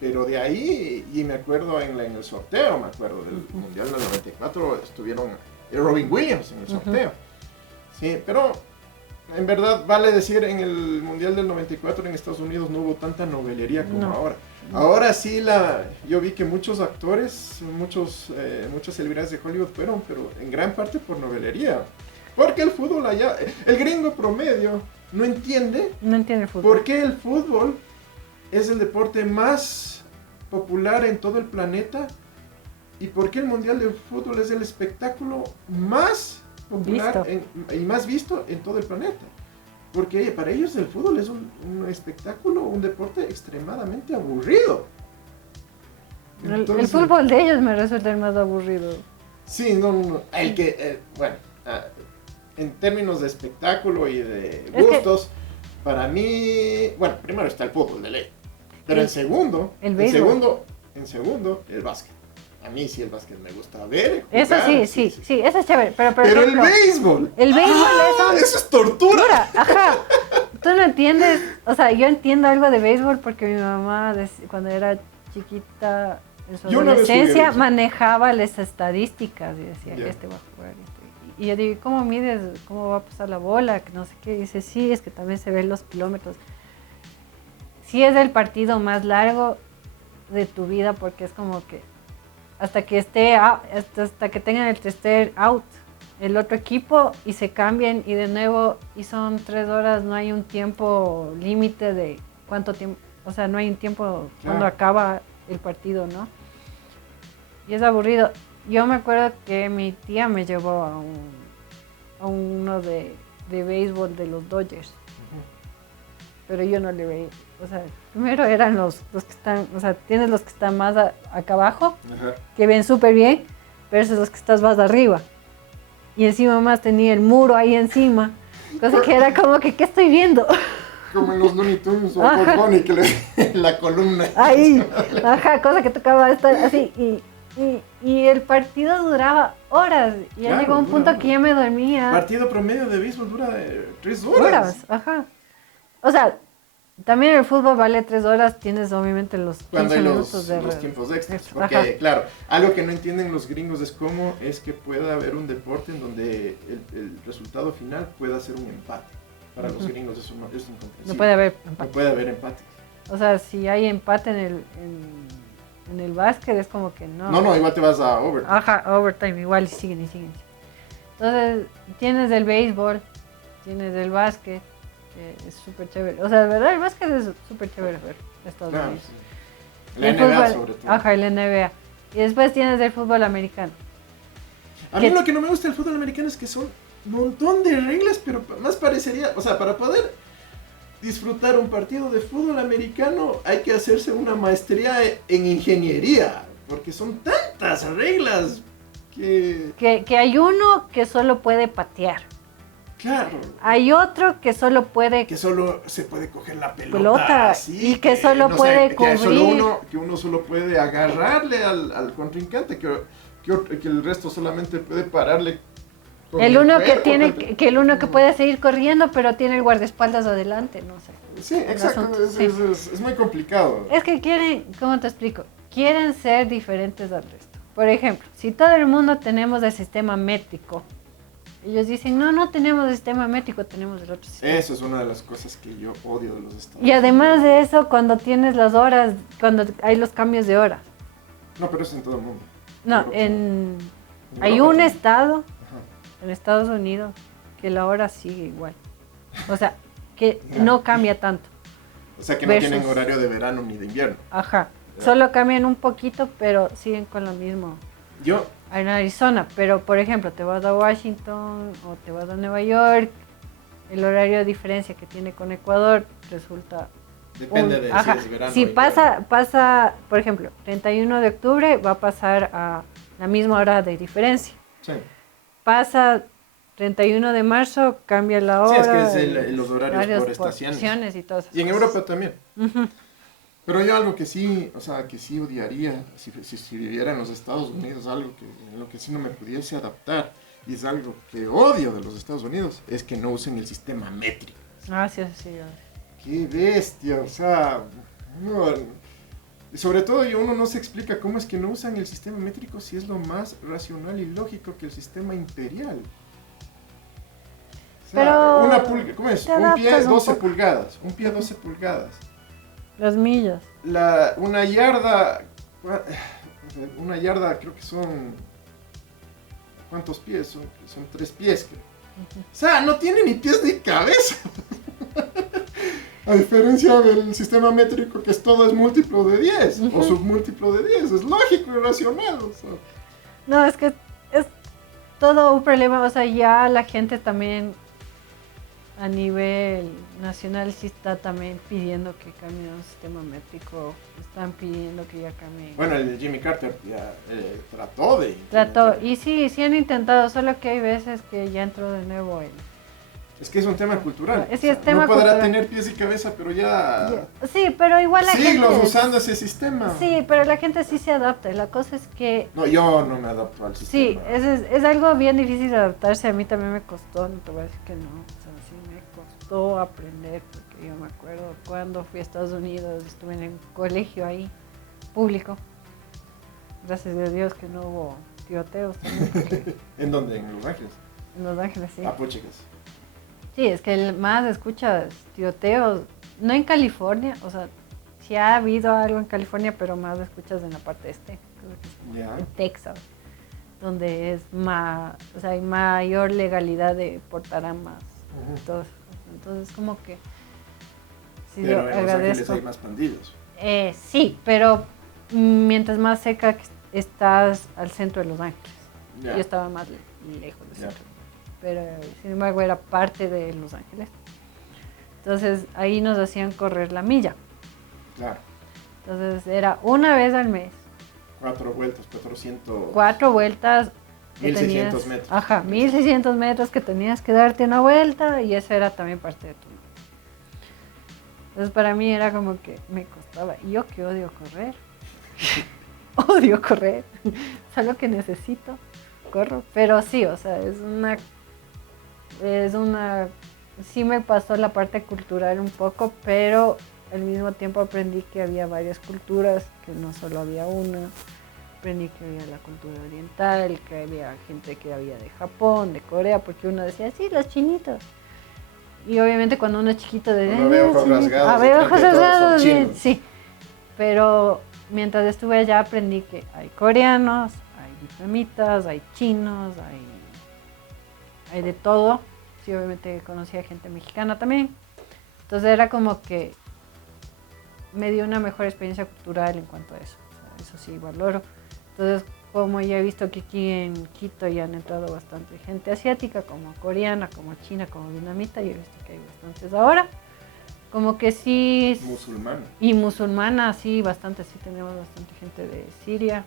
Pero de ahí, y me acuerdo en el sorteo, me acuerdo del Mundial del 94, estuvieron Robin Williams en el sorteo. Sí, pero en verdad vale decir, en el Mundial del 94 en Estados Unidos no hubo tanta novelería como ahora. Ahora sí, yo vi que muchos actores, muchas celebridades de Hollywood fueron, pero en gran parte por novelería. Porque el fútbol allá, el gringo promedio no entiende el fútbol. por qué el fútbol es el deporte más popular en todo el planeta y por qué el Mundial de Fútbol es el espectáculo más popular y más visto en todo el planeta. Porque para ellos el fútbol es un espectáculo, un deporte extremadamente aburrido. Entonces, el fútbol de ellos me resulta el más aburrido. Sí, no. Bueno, en términos de espectáculo y de gustos, para mí, bueno, primero está el fútbol de ley. Pero en segundo, el básquet. A mí sí el básquet me gusta ver. Jugar, eso sí, eso es chévere. Pero ejemplo, el béisbol. Eso es tortura. Ajá. Tú no entiendes, o sea, yo entiendo algo de béisbol porque mi mamá cuando era chiquita, en su adolescencia, manejaba las estadísticas y decía que este va a jugar. Y yo digo, ¿cómo mides? ¿Cómo va a pasar la bola? Que no sé qué. Y dice, sí, es que también se ven los kilómetros. Sí es el partido más largo de tu vida porque es como que hasta que tengan el tercer out el otro equipo y se cambien y de nuevo y son 3 horas, no hay un tiempo límite de cuánto tiempo, o sea, no hay un tiempo cuando acaba el partido, ¿no? Y es aburrido. Yo me acuerdo que mi tía me llevó a uno de béisbol de los Dodgers. Pero yo no le veía, o sea, primero eran los que están, o sea, tienes los que están más acá abajo, que ven súper bien, versus los que estás más arriba. Y encima más tenía el muro ahí encima, cosa que era como que, ¿qué estoy viendo? Como en los Looney Tunes o Bonnie, que la columna. Ahí, cosa que tocaba estar así, y el partido duraba horas, y ya llegó un punto que ya me dormía. El partido promedio de béisbol dura 3 horas. O sea, también el fútbol vale 3 horas, tienes obviamente los 15 minutos de los tiempos extras. Porque, claro, algo que no entienden los gringos es cómo es que pueda haber un deporte en donde el resultado final pueda ser un empate. Para los gringos eso no es incomprensible. No puede haber empate. No puede haber empate. O sea, si hay empate en el básquet es como que no. No, igual te vas a overtime. Overtime, igual y siguen. Entonces, tienes el béisbol, tienes el básquet. Es súper chévere. O sea, de verdad, el básquet es súper chévere ver Estados Unidos. Sí. La NBA sobre todo. El NBA. Y después tienes el fútbol americano. A mí lo que no me gusta del fútbol americano es que son un montón de reglas, pero más parecería, o sea, para poder disfrutar un partido de fútbol americano hay que hacerse una maestría en ingeniería, porque son tantas reglas que hay uno que solo puede patear. Claro. Hay otro que solo puede... Que solo se puede coger la pelota así, y que solo puede cubrir. Que uno solo puede agarrarle al contrincante, que el resto solamente puede pararle. El uno que puede seguir corriendo, pero tiene el guardaespaldas adelante, no sé. Sí, exacto. Es muy complicado. Es que quieren, ¿cómo te explico? Quieren ser diferentes al resto. Por ejemplo, si todo el mundo tenemos el sistema métrico, ellos dicen, no tenemos el sistema métrico, tenemos el otro sistema. Eso es una de las cosas que yo odio de los estados. Y además de eso, cuando tienes las horas, cuando hay los cambios de hora. No, pero eso en todo el mundo. No, hay un estado, en Estados Unidos, que la hora sigue igual. O sea, que no cambia tanto. O sea, que no tienen horario de verano ni de invierno. Solo cambian un poquito, pero siguen con lo mismo. Yo, en Arizona, pero por ejemplo, te vas a Washington o te vas a Nueva York, el horario de diferencia que tiene con Ecuador resulta... depende de si es verano o Si invierno. pasa, por ejemplo, 31 de octubre va a pasar a la misma hora de diferencia. Sí. Pasa 31 de marzo, cambia la Sí, es que es hora, y los horarios varias por estaciones. porciones y todas esas Y en cosas. Europa también. Ujú. Pero yo algo que sí, o sea, que sí odiaría si viviera en los Estados Unidos, algo que, en lo que sí no me pudiese adaptar, y es algo que odio de los Estados Unidos, es que no usen el sistema métrico. Ah, sí, sí. ¡Qué bestia! O sea, no, y sobre todo uno no se explica cómo es que no usan el sistema métrico si es lo más racional y lógico que el sistema imperial. O sea, Pero ¿cómo es? te Un pie adaptas un 12 poco. pulgadas, un pie 12 pulgadas. Las millas. Una yarda, una yarda creo que son, ¿cuántos pies? Son 3 pies, creo. O sea, no tiene ni pies ni cabeza. A diferencia del sistema métrico que todo es múltiplo de 10 o submúltiplo de 10. Es lógico y racional. O sea. No, es que es todo un problema. O sea, ya la gente también a nivel nacional sí está también pidiendo que cambie un sistema métrico. Están pidiendo que ya cambie. Bueno, el Jimmy Carter ya trató de... Trató, y sí han intentado, solo que hay veces que ya entró de nuevo el... Es que es un tema cultural. Sí, es tema no podrá cultural. tener pies y cabeza, pero ya... Sí, pero igual la siglos gente... usando ese sistema. Sí, pero la gente sí se adapta. Y la cosa es que... No, yo no me adapto al Sí, sistema. es algo bien difícil de adaptarse. A mí también me costó, no te voy a decir que no. O sea, sí me costó aprender, porque yo me acuerdo cuando fui a Estados Unidos, estuve en un colegio ahí, público. Gracias a Dios que no hubo tiroteos también, porque ¿En dónde? ¿En Los Ángeles? en Los Ángeles sí. Ah, pues chicas. Sí, es que más escuchas tiroteos, no en California, o sea, sí ha habido algo en California, pero más escuchas en la parte este, creo que es Ya. en Texas, donde es más, o sea, hay mayor legalidad de portar armas y todo eso. Entonces, como que sí, Pero yo en Los Ángeles agradezco. hay más bandidos. Sí, pero mientras más cerca que estás al centro de Los Ángeles. Ya. Yo estaba más lejos del Ya. centro, pero sin embargo era parte de Los Ángeles. Entonces ahí nos hacían correr la milla. Claro. Entonces era una vez al mes. 4 vueltas, 400. 4 vueltas. Que 1600 tenías, metros. Ajá, 1600 metros que tenías que darte una vuelta y eso era también parte de tu. Entonces para mí era como que me costaba. Y yo que odio correr. Odio correr. Solo que necesito, corro. Pero sí, o sea, es una... Sí me pasó la parte cultural un poco, pero al mismo tiempo aprendí que había varias culturas, que no solo había una. Aprendí que había la cultura oriental, que había gente que había de Japón, de Corea, porque uno decía, sí, los chinitos. Y obviamente cuando uno es chiquito de... Uno ve ojos rasgados y ve cree ojos que todos son rasgados, chinos. sí. Pero mientras estuve allá aprendí que hay coreanos, hay vietnamitas, hay chinos, hay de todo. Sí, obviamente conocí a gente mexicana también. Entonces era como que me dio una mejor experiencia cultural en cuanto a eso. O sea, eso sí valoro. Entonces, como ya he visto que aquí en Quito ya han entrado bastante gente asiática, como coreana, como china, como vietnamita, yo he visto que hay bastantes ahora. Como que sí... Musulmán. Y musulmana, sí, bastante, sí tenemos bastante gente de Siria,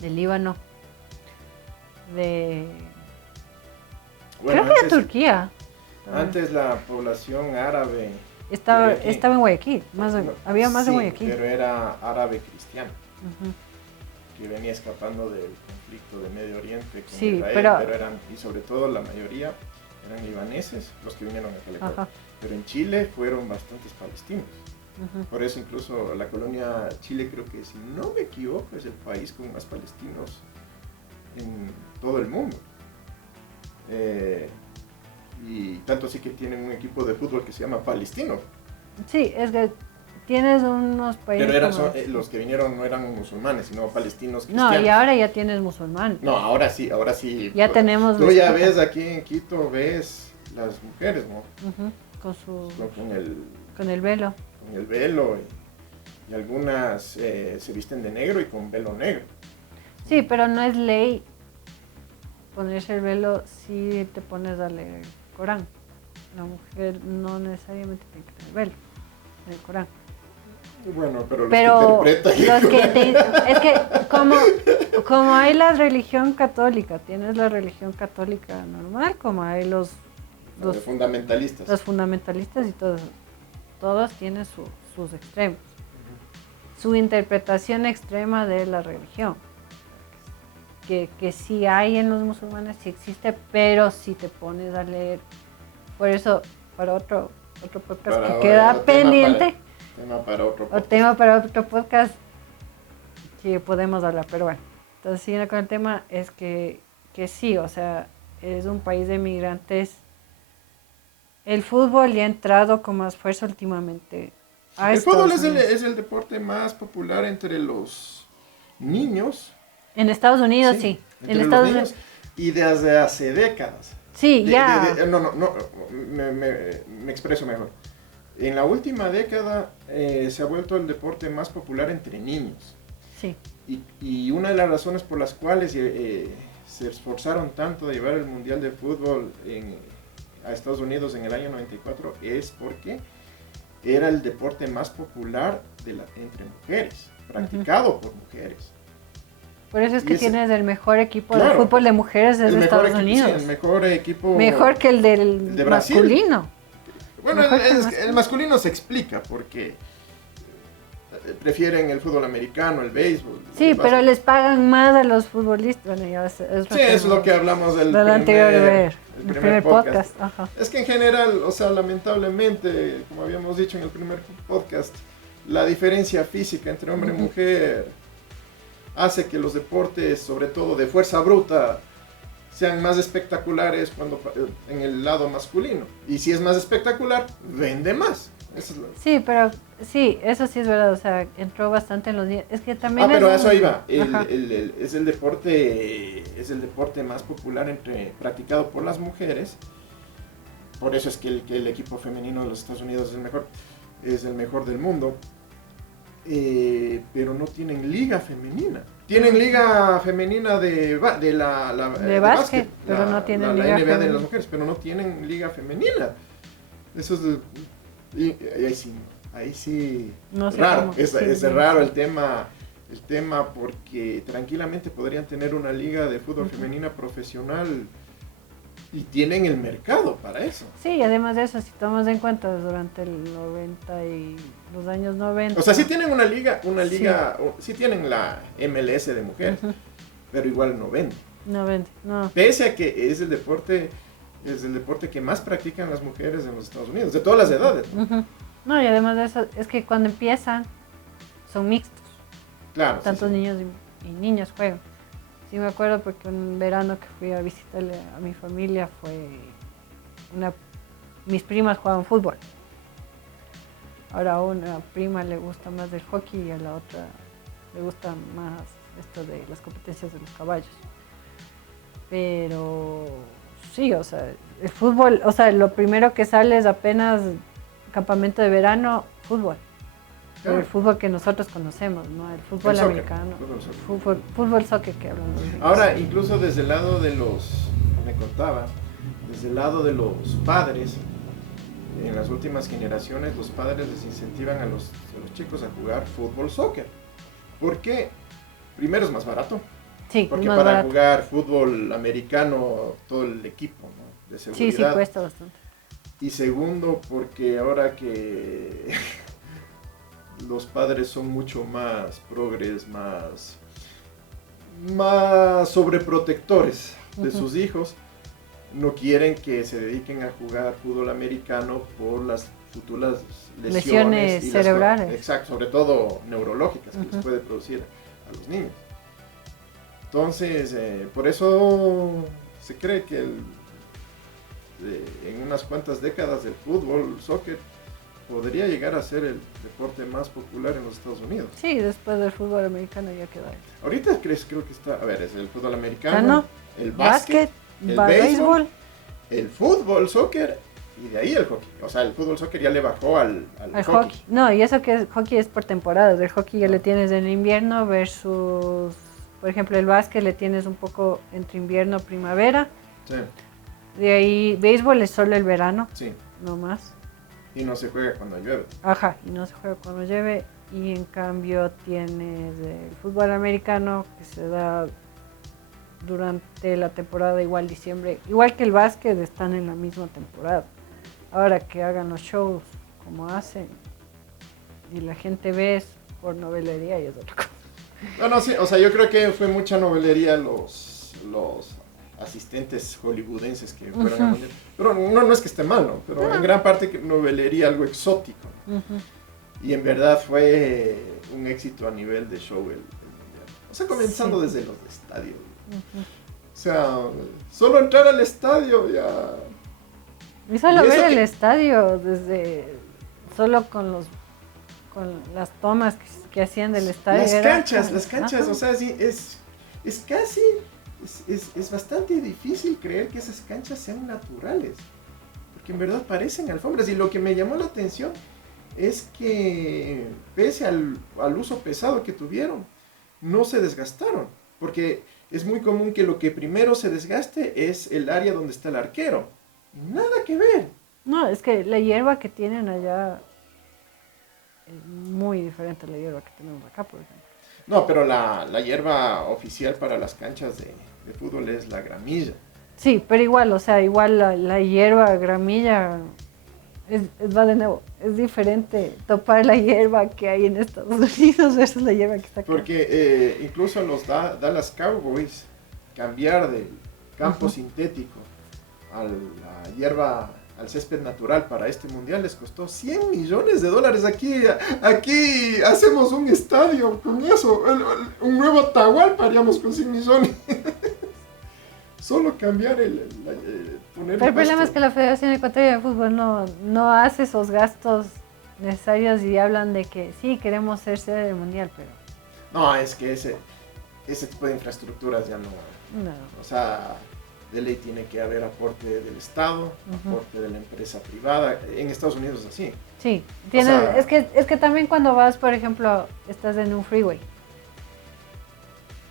de Líbano, de... Bueno, creo que de Turquía. Antes la población árabe Estaba Guayaquil. en Guayaquil, había más sí, de Guayaquil. pero era árabe cristiano, Ujú. que venía escapando del conflicto de Medio Oriente con Sí, Israel, pero eran, y sobre todo la mayoría eran libaneses, los que vinieron a California. Ajá. Pero en Chile fueron bastantes palestinos. Ujú. Por eso incluso la colonia Chile, creo que si no me equivoco, es el país con más palestinos en todo el mundo. Y tanto así que tienen un equipo de fútbol que se llama Palestino. Sí, es que tienes unos países Pero como... los que vinieron no eran musulmanes, sino palestinos No, cristianos. y ahora ya tienes musulmán. No, ahora sí. Ya tenemos... Tú ya mezquita. ves aquí en Quito, ves las mujeres, ¿no? Ujú, con su... Con el velo. con el velo y algunas se visten de negro y con velo negro. Sí, pero no es ley ponerse el velo si te pones a leer el Corán. La mujer no necesariamente tiene que tener velo en el Corán. Bueno, pero Pero que interpretan. es que como hay la religión católica, tienes la religión católica normal, como hay los Fundamentalistas. los fundamentalistas y todos tienen sus extremos. Su interpretación extrema de la religión. Que sí hay en los musulmanes, sí existe, pero si te pones a leer. Por eso, para otro podcast Para que queda pendiente. Tema para Otro podcast que podemos hablar, pero bueno. Entonces, siguiendo con el tema, es que sí, o sea, es un país de migrantes. El fútbol ya ha entrado con más fuerza últimamente. El fútbol es el deporte más popular entre los niños. En Estados Unidos, sí. En Estados Unidos. Y desde hace décadas. Sí, ya. Me expreso mejor. En la última década se ha vuelto el deporte más popular entre niños. Sí. Y una de las razones por las cuales se esforzaron tanto de llevar el Mundial de Fútbol a Estados Unidos en el año 94 es porque era el deporte más popular entre mujeres, practicado por mujeres. Por eso es que tienes el mejor equipo de fútbol de mujeres desde Estados Unidos. Sí, el mejor equipo. Mejor que el de masculino. Bueno, el masculino se explica porque prefieren el fútbol americano, el béisbol. Sí, pero les pagan más a los futbolistas. Bueno, ya es lo que hablamos del primer podcast. Ajá. Es que en general, o sea, lamentablemente, como habíamos dicho en el primer podcast, la diferencia física entre hombre y mujer hace que los deportes, sobre todo de fuerza bruta, sean más espectaculares en el lado masculino. Y si es más espectacular, vende más. Sí, pero sí, eso sí es verdad. O sea, entró bastante en los días. Es que también. Pero a eso iba. Es el deporte más popular practicado por las mujeres. Por eso es que el equipo femenino de los Estados Unidos es el mejor del mundo. Pero no tienen liga femenina. Tienen liga femenina de básquet, pero no tienen liga NBA femenina de las mujeres, pero no tienen liga femenina. Eso es ahí sí no sé raro. Cómo, es raro el tema porque tranquilamente podrían tener una liga de fútbol femenina profesional. Y tienen el mercado para eso. Sí, y además de eso, si tomamos en cuenta durante el 90 y los años 90. O sea, sí tienen una liga, sí tienen la MLS de mujeres, pero igual no venden. No venden, no. Pese a que es el deporte que más practican las mujeres en los Estados Unidos, de todas las edades. No, y además de eso, es que cuando empiezan, son mixtos. Claro. Tantos niños y niñas juegan. Sí me acuerdo porque un verano que fui a visitarle a mi familia mis primas jugaban fútbol. Ahora a una prima le gusta más el hockey y a la otra le gusta más esto de las competencias de los caballos. Pero sí, o sea, el fútbol, o sea, lo primero que sale es apenas campamento de verano, fútbol. Pero el fútbol que nosotros conocemos, ¿no? El fútbol americano. Fútbol soccer que hablamos. Ahora, incluso desde el lado desde el lado de los padres, en las últimas generaciones, los padres les incentivan a los chicos a jugar fútbol soccer. ¿Por qué? Primero es más barato. Sí, porque más para barato. jugar fútbol americano, todo el equipo, ¿no? De seguridad. Sí, cuesta bastante. Y segundo, porque ahora que los padres son mucho más progres, más sobreprotectores de sus hijos, no quieren que se dediquen a jugar fútbol americano por las futuras lesiones cerebrales. Exacto, sobre todo neurológicas que les puede producir a los niños. Entonces, por eso se cree que en unas cuantas décadas el fútbol, soccer, podría llegar a ser el deporte más popular en los Estados Unidos. Sí, después del fútbol americano ya quedó ahí. Ahorita creo que está, es el fútbol americano, el básquet, el béisbol, el fútbol, soccer y de ahí el hockey. O sea, el fútbol, soccer ya le bajó al hockey. No, y eso que hockey es por temporadas. El hockey ya le tienes en invierno versus por ejemplo, el básquet le tienes un poco entre invierno y primavera. Sí. De ahí, béisbol es solo el verano, Sí. no más. Y no se juega cuando llueve. Ajá, y no se juega cuando llueve. Y en cambio tienes el fútbol americano que se da durante la temporada, igual diciembre. Igual que el básquet, están en la misma temporada. Ahora que hagan los shows como hacen y la gente ve es por novelería y es otra cosa. No, no, sí, o sea, yo creo que fue mucha novelería los asistentes hollywoodenses que fueron al mundial. Pero no es que esté mal, ¿no? Pero en gran parte novelería algo exótico. Y en verdad fue un éxito a nivel de show el mundial. O sea, comenzando desde los estadios. O sea, solo entrar al estadio ya... Y solo ver el estadio desde... Solo con las tomas que hacían del estadio. Las canchas, o sea, sí, es casi... Es bastante difícil creer que esas canchas sean naturales, porque en verdad parecen alfombras. Y lo que me llamó la atención es que pese al uso pesado que tuvieron, no se desgastaron, porque es muy común que lo que primero se desgaste es el área donde está el arquero. Nada que ver. No, es que la hierba que tienen allá es muy diferente a la hierba que tenemos acá, por ejemplo. No, pero la hierba oficial para las canchas de fútbol es la gramilla. Sí, pero igual, o sea, igual la hierba, gramilla, va de nuevo, es diferente topar la hierba que hay en Estados Unidos versus la hierba que está acá. Porque incluso a los Dallas Cowboys cambiar del campo sintético a la hierba, al césped natural para este mundial les costó $100 millones. Aquí hacemos un estadio con eso, un nuevo Atahualpa haríamos con 100 millones. Solo cambiar poner. Pero el problema es que la Federación Ecuatoriana de Fútbol no hace esos gastos necesarios y hablan de que sí, queremos ser sede del mundial, pero... No, es que ese tipo de infraestructuras ya no. O sea, de ley tiene que haber aporte del Estado, aporte de la empresa privada. En Estados Unidos es así. Sí, o sea, es que también cuando vas, por ejemplo, estás en un freeway.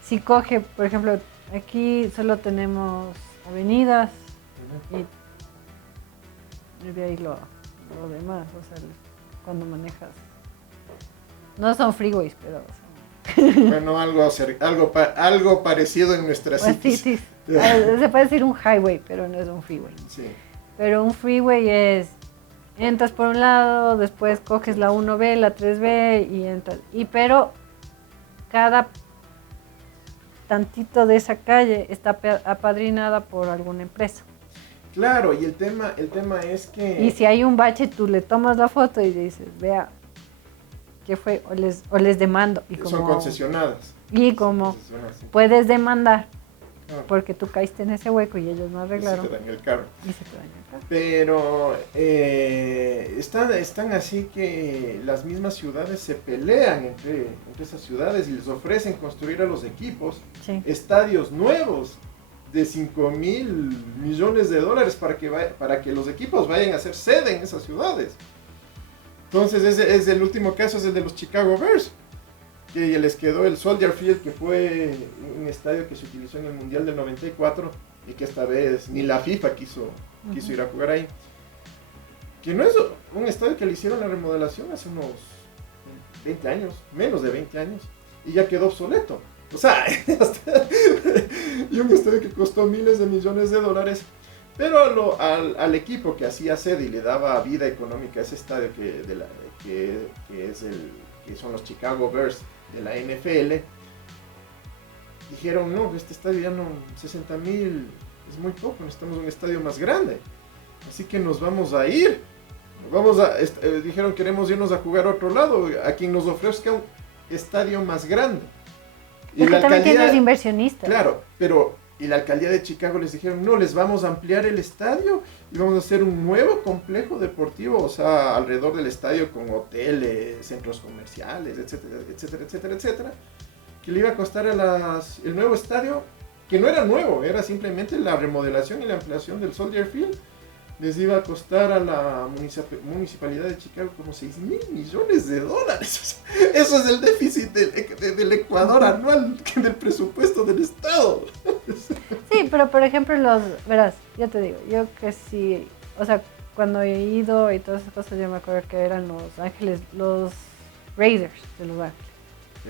Si coge, por ejemplo, aquí solo tenemos avenidas y de ahí lo demás, o sea, cuando manejas. No son freeways, pero son... Bueno, algo parecido en nuestras cities. Sí. Se puede decir un highway, pero no es un freeway. Sí. Pero un freeway es, entras por un lado, después coges la 1B, la 3B y entras. Pero cada tantito de esa calle está apadrinada por alguna empresa. Claro, y el tema es que... Y si hay un bache, tú le tomas la foto y dices, vea, ¿qué fue? O les demando. Y son concesionadas. Y como puedes demandar, porque tú caíste en ese hueco y ellos no arreglaron. Y se te dañó el carro. Pero están así que las mismas ciudades se pelean entre esas ciudades y les ofrecen construir a los equipos estadios nuevos de $5,000 millones para que los equipos vayan a ser sede en esas ciudades. Entonces ese es el último caso, es el de los Chicago Bears, que les quedó el Soldier Field, que fue un estadio que se utilizó en el Mundial del 94 y que esta vez ni la FIFA quiso ir a jugar ahí. Que no es un estadio que le hicieron la remodelación hace unos 20 años, menos de 20 años, y ya quedó obsoleto. O sea, y un estadio que costó miles de millones de dólares, pero al equipo que hacía sede y le daba vida económica a ese estadio que son los Chicago Bears de la NFL, dijeron, no, este estadio ya no, 60,000 es muy poco, necesitamos un estadio más grande, así que nos vamos a ir, dijeron, queremos irnos a jugar a otro lado, a quien nos ofrezca un estadio más grande. Y la también tienes inversionistas. Claro, y la alcaldía de Chicago les dijeron, no, les vamos a ampliar el estadio y vamos a hacer un nuevo complejo deportivo, o sea, alrededor del estadio con hoteles, centros comerciales, etcétera, que le iba a costar el nuevo estadio, que no era nuevo, era simplemente la remodelación y la ampliación del Soldier Field, les iba a costar a la municipalidad de Chicago como $6,000 millones. Eso es el déficit del Ecuador anual, del presupuesto del Estado. Sí, pero por ejemplo verás, yo te digo, yo que sí, o sea, cuando he ido y todas esas cosas, yo me acuerdo que eran Los Ángeles, los Raiders de Los Ángeles,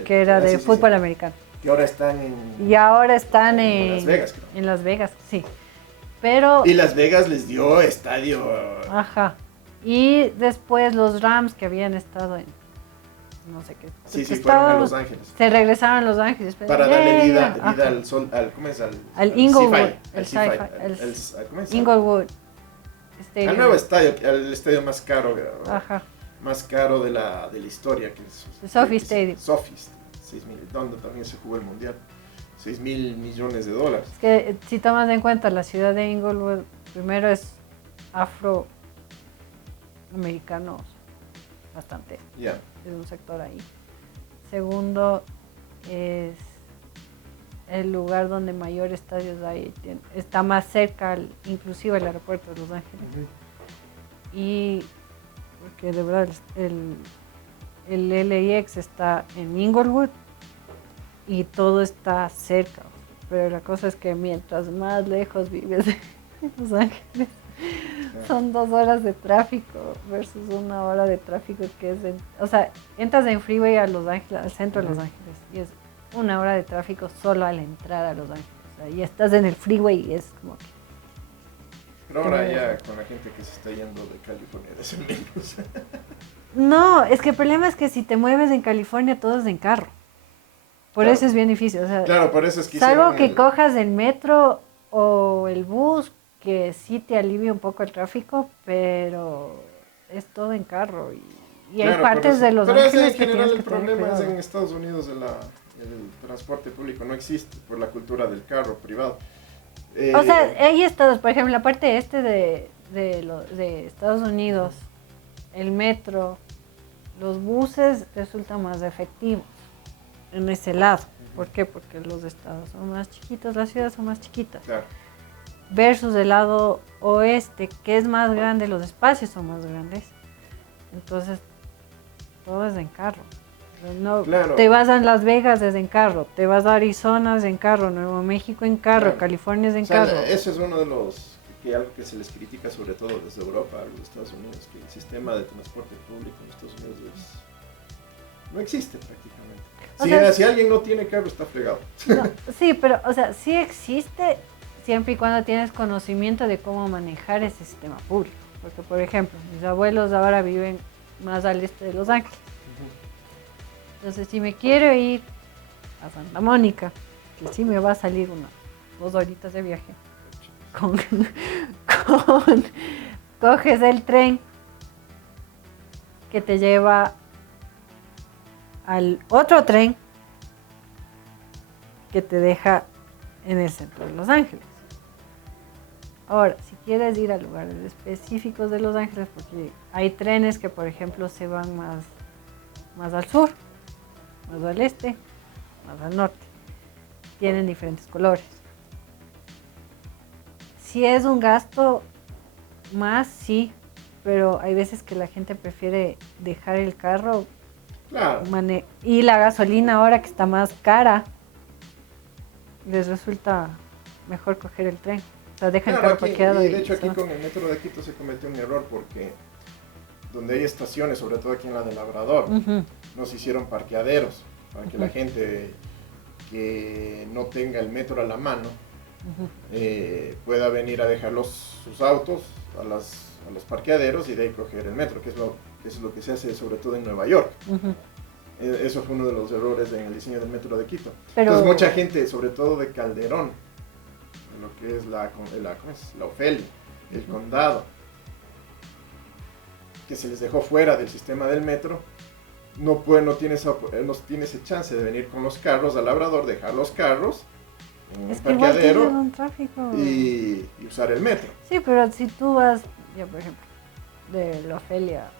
que era de fútbol americano. Que ahora están Y ahora están en Las Vegas, creo. En Las Vegas, sí. Pero... Y Las Vegas les dio estadio. Ajá. Y después los Rams que habían estado en... No sé qué. Sí, fueron a Los Ángeles. Se regresaron a Los Ángeles. Para darle vida al sol, ¿cómo es? Al Inglewood. ¿Cómo es? Inglewood Stadium. Al nuevo estadio, al estadio más caro. Ajá. Más caro de la historia. Que es el SoFi Stadium. SoFi, donde también se jugó el Mundial. $6,000 millones. Es que si tomas en cuenta la ciudad de Inglewood, primero es afroamericanos bastante. Yeah. Es un sector ahí. Segundo, es el lugar donde mayor estadios hay. Está más cerca, inclusive el aeropuerto de Los Ángeles. Uh-huh. Y porque de verdad el LAX está en Inglewood y todo está cerca. Pero la cosa es que mientras más lejos vives de Los Ángeles, son 2 horas de tráfico versus 1 hora de tráfico que es... o sea, entras en freeway a Los Ángeles, al centro de Los Ángeles, y es 1 hora de tráfico solo al entrar a Los Ángeles. O sea, y estás en el freeway y es como que... Pero ahora ya con la gente que se está yendo de California es menos. No, es que el problema es que si te mueves en California todo es en carro. Por eso es bien difícil. O sea, claro, por eso es que salvo que cojas el metro o el bus, que sí te alivia un poco el tráfico, pero es todo en carro. Y hay partes de Los Ángeles pero en que general el que problema es en Estados Unidos el transporte público no existe por la cultura del carro privado. O sea, hay estados, por ejemplo, la parte de Estados Unidos, el metro, los buses resultan más efectivos en ese lado. ¿Por qué? Porque los estados son más chiquitos, las ciudades son más chiquitas. Claro. Versus el lado oeste, que es más grande, los espacios son más grandes. Entonces, todo es en carro. No, claro. Te vas a Las Vegas es en carro, te vas a Arizona es en carro, Nuevo México en carro, claro. California es en carro. Eso es uno de algo que se les critica sobre todo desde Europa a los Estados Unidos, que el sistema de transporte público en Estados Unidos no existe prácticamente. Si alguien no tiene carro está fregado. No, sí, pero o sea, sí existe siempre y cuando tienes conocimiento de cómo manejar ese sistema público. Porque, por ejemplo, mis abuelos ahora viven más al este de Los Ángeles. Entonces, si me quiero ir a Santa Mónica, que sí me va a salir 2 horitas de viaje, coges el tren que te lleva al otro tren que te deja en el centro de Los Ángeles. Ahora, si quieres ir a lugares específicos de Los Ángeles, porque hay trenes que, por ejemplo, se van más al sur, más al este, más al norte. Tienen diferentes colores. Si es un gasto más, sí, pero hay veces que la gente prefiere dejar el carro. Claro. Y la gasolina ahora que está más cara, les resulta mejor coger el tren. O sea, dejan el carro parqueado. Y de hecho aquí con el metro de Quito se cometió un error porque donde hay estaciones, sobre todo aquí en la de Labrador, nos hicieron parqueaderos para que la gente que no tenga el metro a la mano pueda venir a dejar sus autos a los parqueaderos y de ahí coger el metro, que es lo que se hace sobre todo en Nueva York. Eso fue uno de los errores en el diseño del metro de Quito. Entonces mucha gente, sobre todo de Calderón, lo que es la Ofelia, el condado, que se les dejó fuera del sistema del metro, no tiene ese chance de venir con los carros al Labrador, dejar los carros en un parqueadero y usar el metro. Sí, pero si tú vas, ya por ejemplo, de la Ofelia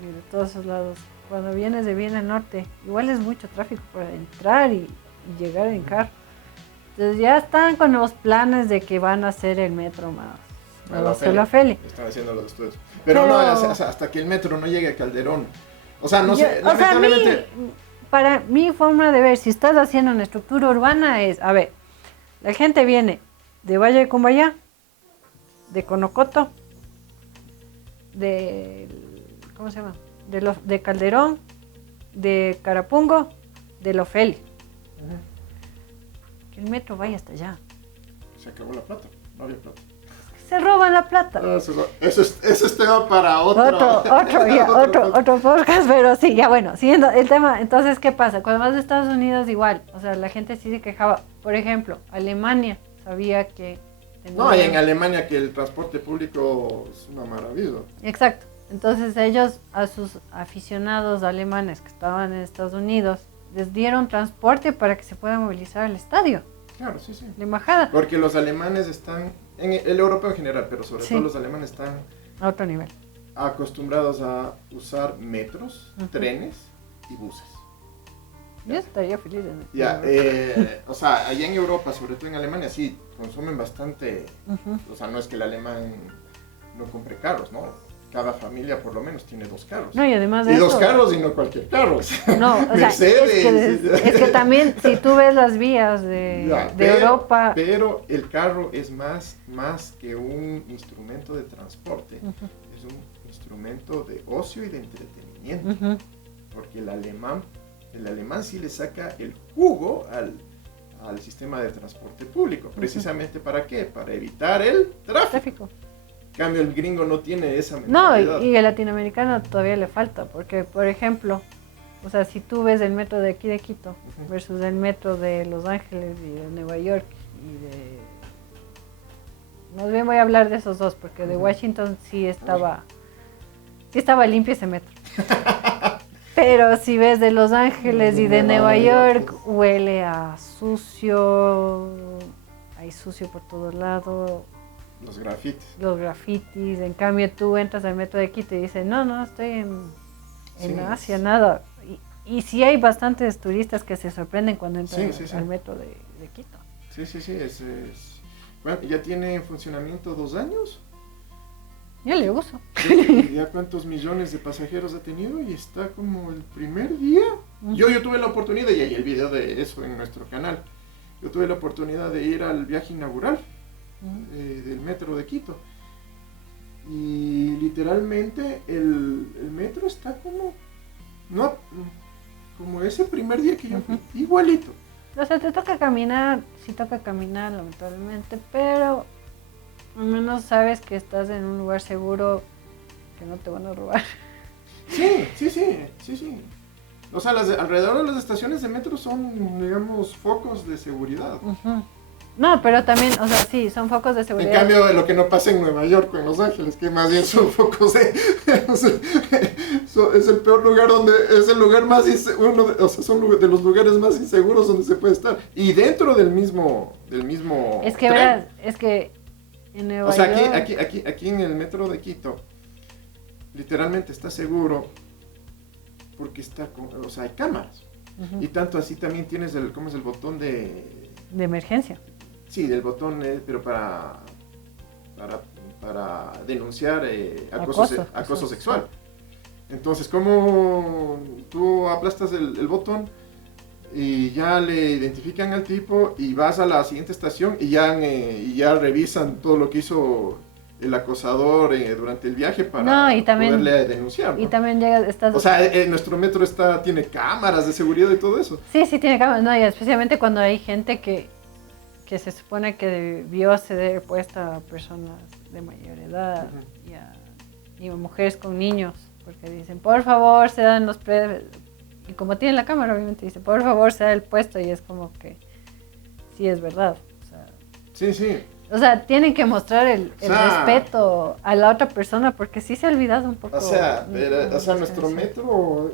y de todos esos lados, cuando vienes de bien al norte, igual es mucho tráfico para entrar y llegar en carro. Entonces ya están con los planes de que van a hacer el metro más. La Feli. Están haciendo los estudios. Pero no, hasta que el metro no llegue a Calderón. O sea, no sé, lamentablemente... Para mi forma de ver, si estás haciendo una estructura urbana es, a ver, la gente viene de Valle de Cumbayá, de Conocoto, ¿cómo se llama? De Calderón, de Carapungo, de Lofeli. Que el metro vaya hasta allá. Se acabó la plata, no había plata. Se roban la plata. Eso es tema para otro podcast, pero sí, ya bueno, siguiendo el tema, entonces, ¿qué pasa? Cuando vas a Estados Unidos igual, o sea, la gente sí se quejaba. Por ejemplo, Alemania sabía que tenía... No, y en Alemania que el transporte público es una maravilla. Exacto. Entonces ellos a sus aficionados alemanes que estaban en Estados Unidos les dieron transporte para que se pueda movilizar al estadio. Claro, sí, sí. La embajada. Porque los alemanes están, en el europeo en general, pero sobre todo los alemanes están a otro nivel, acostumbrados a usar metros, trenes y buses. Yo estaría feliz de ya, o sea, allá en Europa, sobre todo en Alemania, sí, consumen bastante. O sea, no es que el alemán no compre carros, ¿no? Cada familia por lo menos tiene 2 carros. No, y además de y eso... 2 carros y no cualquier carro. No, o sea, es que también, si tú ves las vías de Europa... Pero el carro es más que un instrumento de transporte. Es un instrumento de ocio y de entretenimiento. Porque el alemán sí le saca el jugo al sistema de transporte público. Precisamente, ¿para qué? Para evitar el tráfico. En cambio, el gringo no tiene esa mentalidad. No, y el latinoamericano todavía le falta, porque, por ejemplo, o sea, si tú ves el metro de aquí de Quito versus el metro de Los Ángeles y de Nueva York Más bien voy a hablar de esos dos, porque de Washington sí estaba limpio ese metro. Pero si ves de Los Ángeles y de Nueva York, huele a sucio, hay sucio por todos lados. Los grafitis. En cambio, tú entras al metro de Quito y dices, no, estoy en Asia, nada. Y sí hay bastantes turistas que se sorprenden cuando entran al metro de Quito. Sí. Bueno, ya tiene en funcionamiento 2 años. Ya le uso. ¿Ya cuántos millones de pasajeros ha tenido? Y está como el primer día. Yo tuve la oportunidad, y hay el video de eso en nuestro canal. Yo tuve la oportunidad de ir al viaje inaugural del metro de Quito. Y literalmente el metro está como ese primer día que yo fui, igualito. O sea, sí toca caminar lamentablemente, pero al menos sabes que estás en un lugar seguro, que no te van a robar. Sí. O sea, alrededor de las estaciones de metro son, digamos, focos de seguridad. No, pero también, o sea, sí, son focos de seguridad. En cambio, de lo que no pasa en Nueva York o en Los Ángeles, que más bien son focos de... es el peor lugar es el lugar más son de los lugares más inseguros donde se puede estar. Y dentro del mismo es que, tren. verás, es que en Nueva York... O sea, aquí en el metro de Quito, literalmente está seguro porque hay cámaras. Y tanto así también tienes el botón de emergencia. Sí, del botón, pero para denunciar acoso sexual. Entonces, como tú aplastas el botón y ya le identifican al tipo y vas a la siguiente estación y ya revisan todo lo que hizo el acosador durante el viaje para poderle denunciar, ¿no? Y también o sea, nuestro metro tiene cámaras de seguridad y todo eso. Sí, tiene cámaras, no, y especialmente cuando hay gente que se supone que debió ceder puesto a personas de mayor edad y a mujeres con niños, porque dicen, por favor, cedan los y como tienen la cámara, obviamente dice, por favor, ceda el puesto, y es como que sí es verdad. O sea, sí. O sea, tienen que mostrar el respeto a la otra persona, porque sí se ha olvidado un poco. O sea, nuestro metro,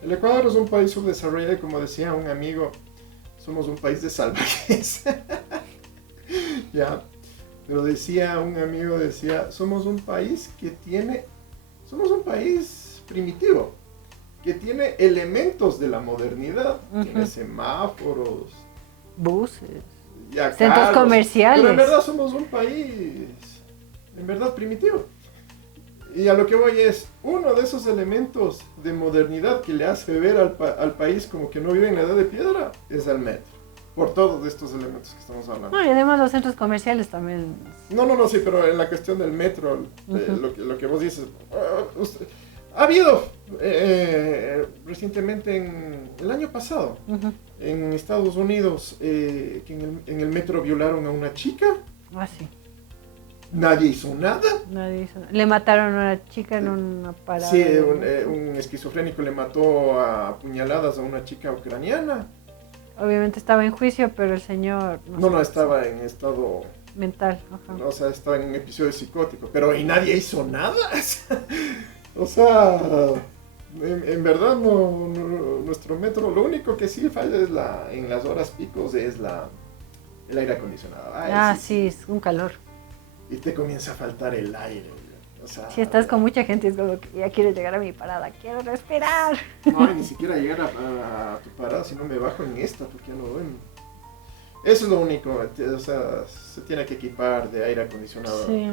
el Ecuador es un país subdesarrollado y, como decía un amigo, somos un país de salvajes. Ya, pero un amigo decía, somos un país primitivo, que tiene elementos de la modernidad, tiene semáforos, buses, Ya, centros carros. comerciales. Pero en verdad somos un país, en verdad, primitivo. Y a lo que voy es, uno de esos elementos de modernidad que le hace ver al país como que no vive en la edad de piedra es el metro. Por todos estos elementos que estamos hablando. No, y además los centros comerciales también. No, sí, pero en la cuestión del metro, lo que vos dices, ha habido recientemente, el año pasado, en Estados Unidos, que en el metro violaron a una chica. Ah, sí. Nadie hizo nada. Nadie hizo. Le mataron a una chica en una parada. Sí, un esquizofrénico le mató a puñaladas a una chica ucraniana. Obviamente estaba en juicio, pero el señor... No, estaba en estado... mental, ajá. O sea, estaba en un episodio psicótico. Pero ¿y nadie hizo nada? O sea, en verdad nuestro metro, lo único que sí falla es en las horas picos es el aire acondicionado. Ay, sí, es un calor. Y te comienza a faltar el aire. O sea, Si estás con mucha gente es como que ya quiero llegar a mi parada, quiero respirar. No, ni siquiera llegar a tu parada, si no me bajo en esta, porque ya no doy. Eso es lo único, o sea, se tiene que equipar de aire acondicionado. Sí.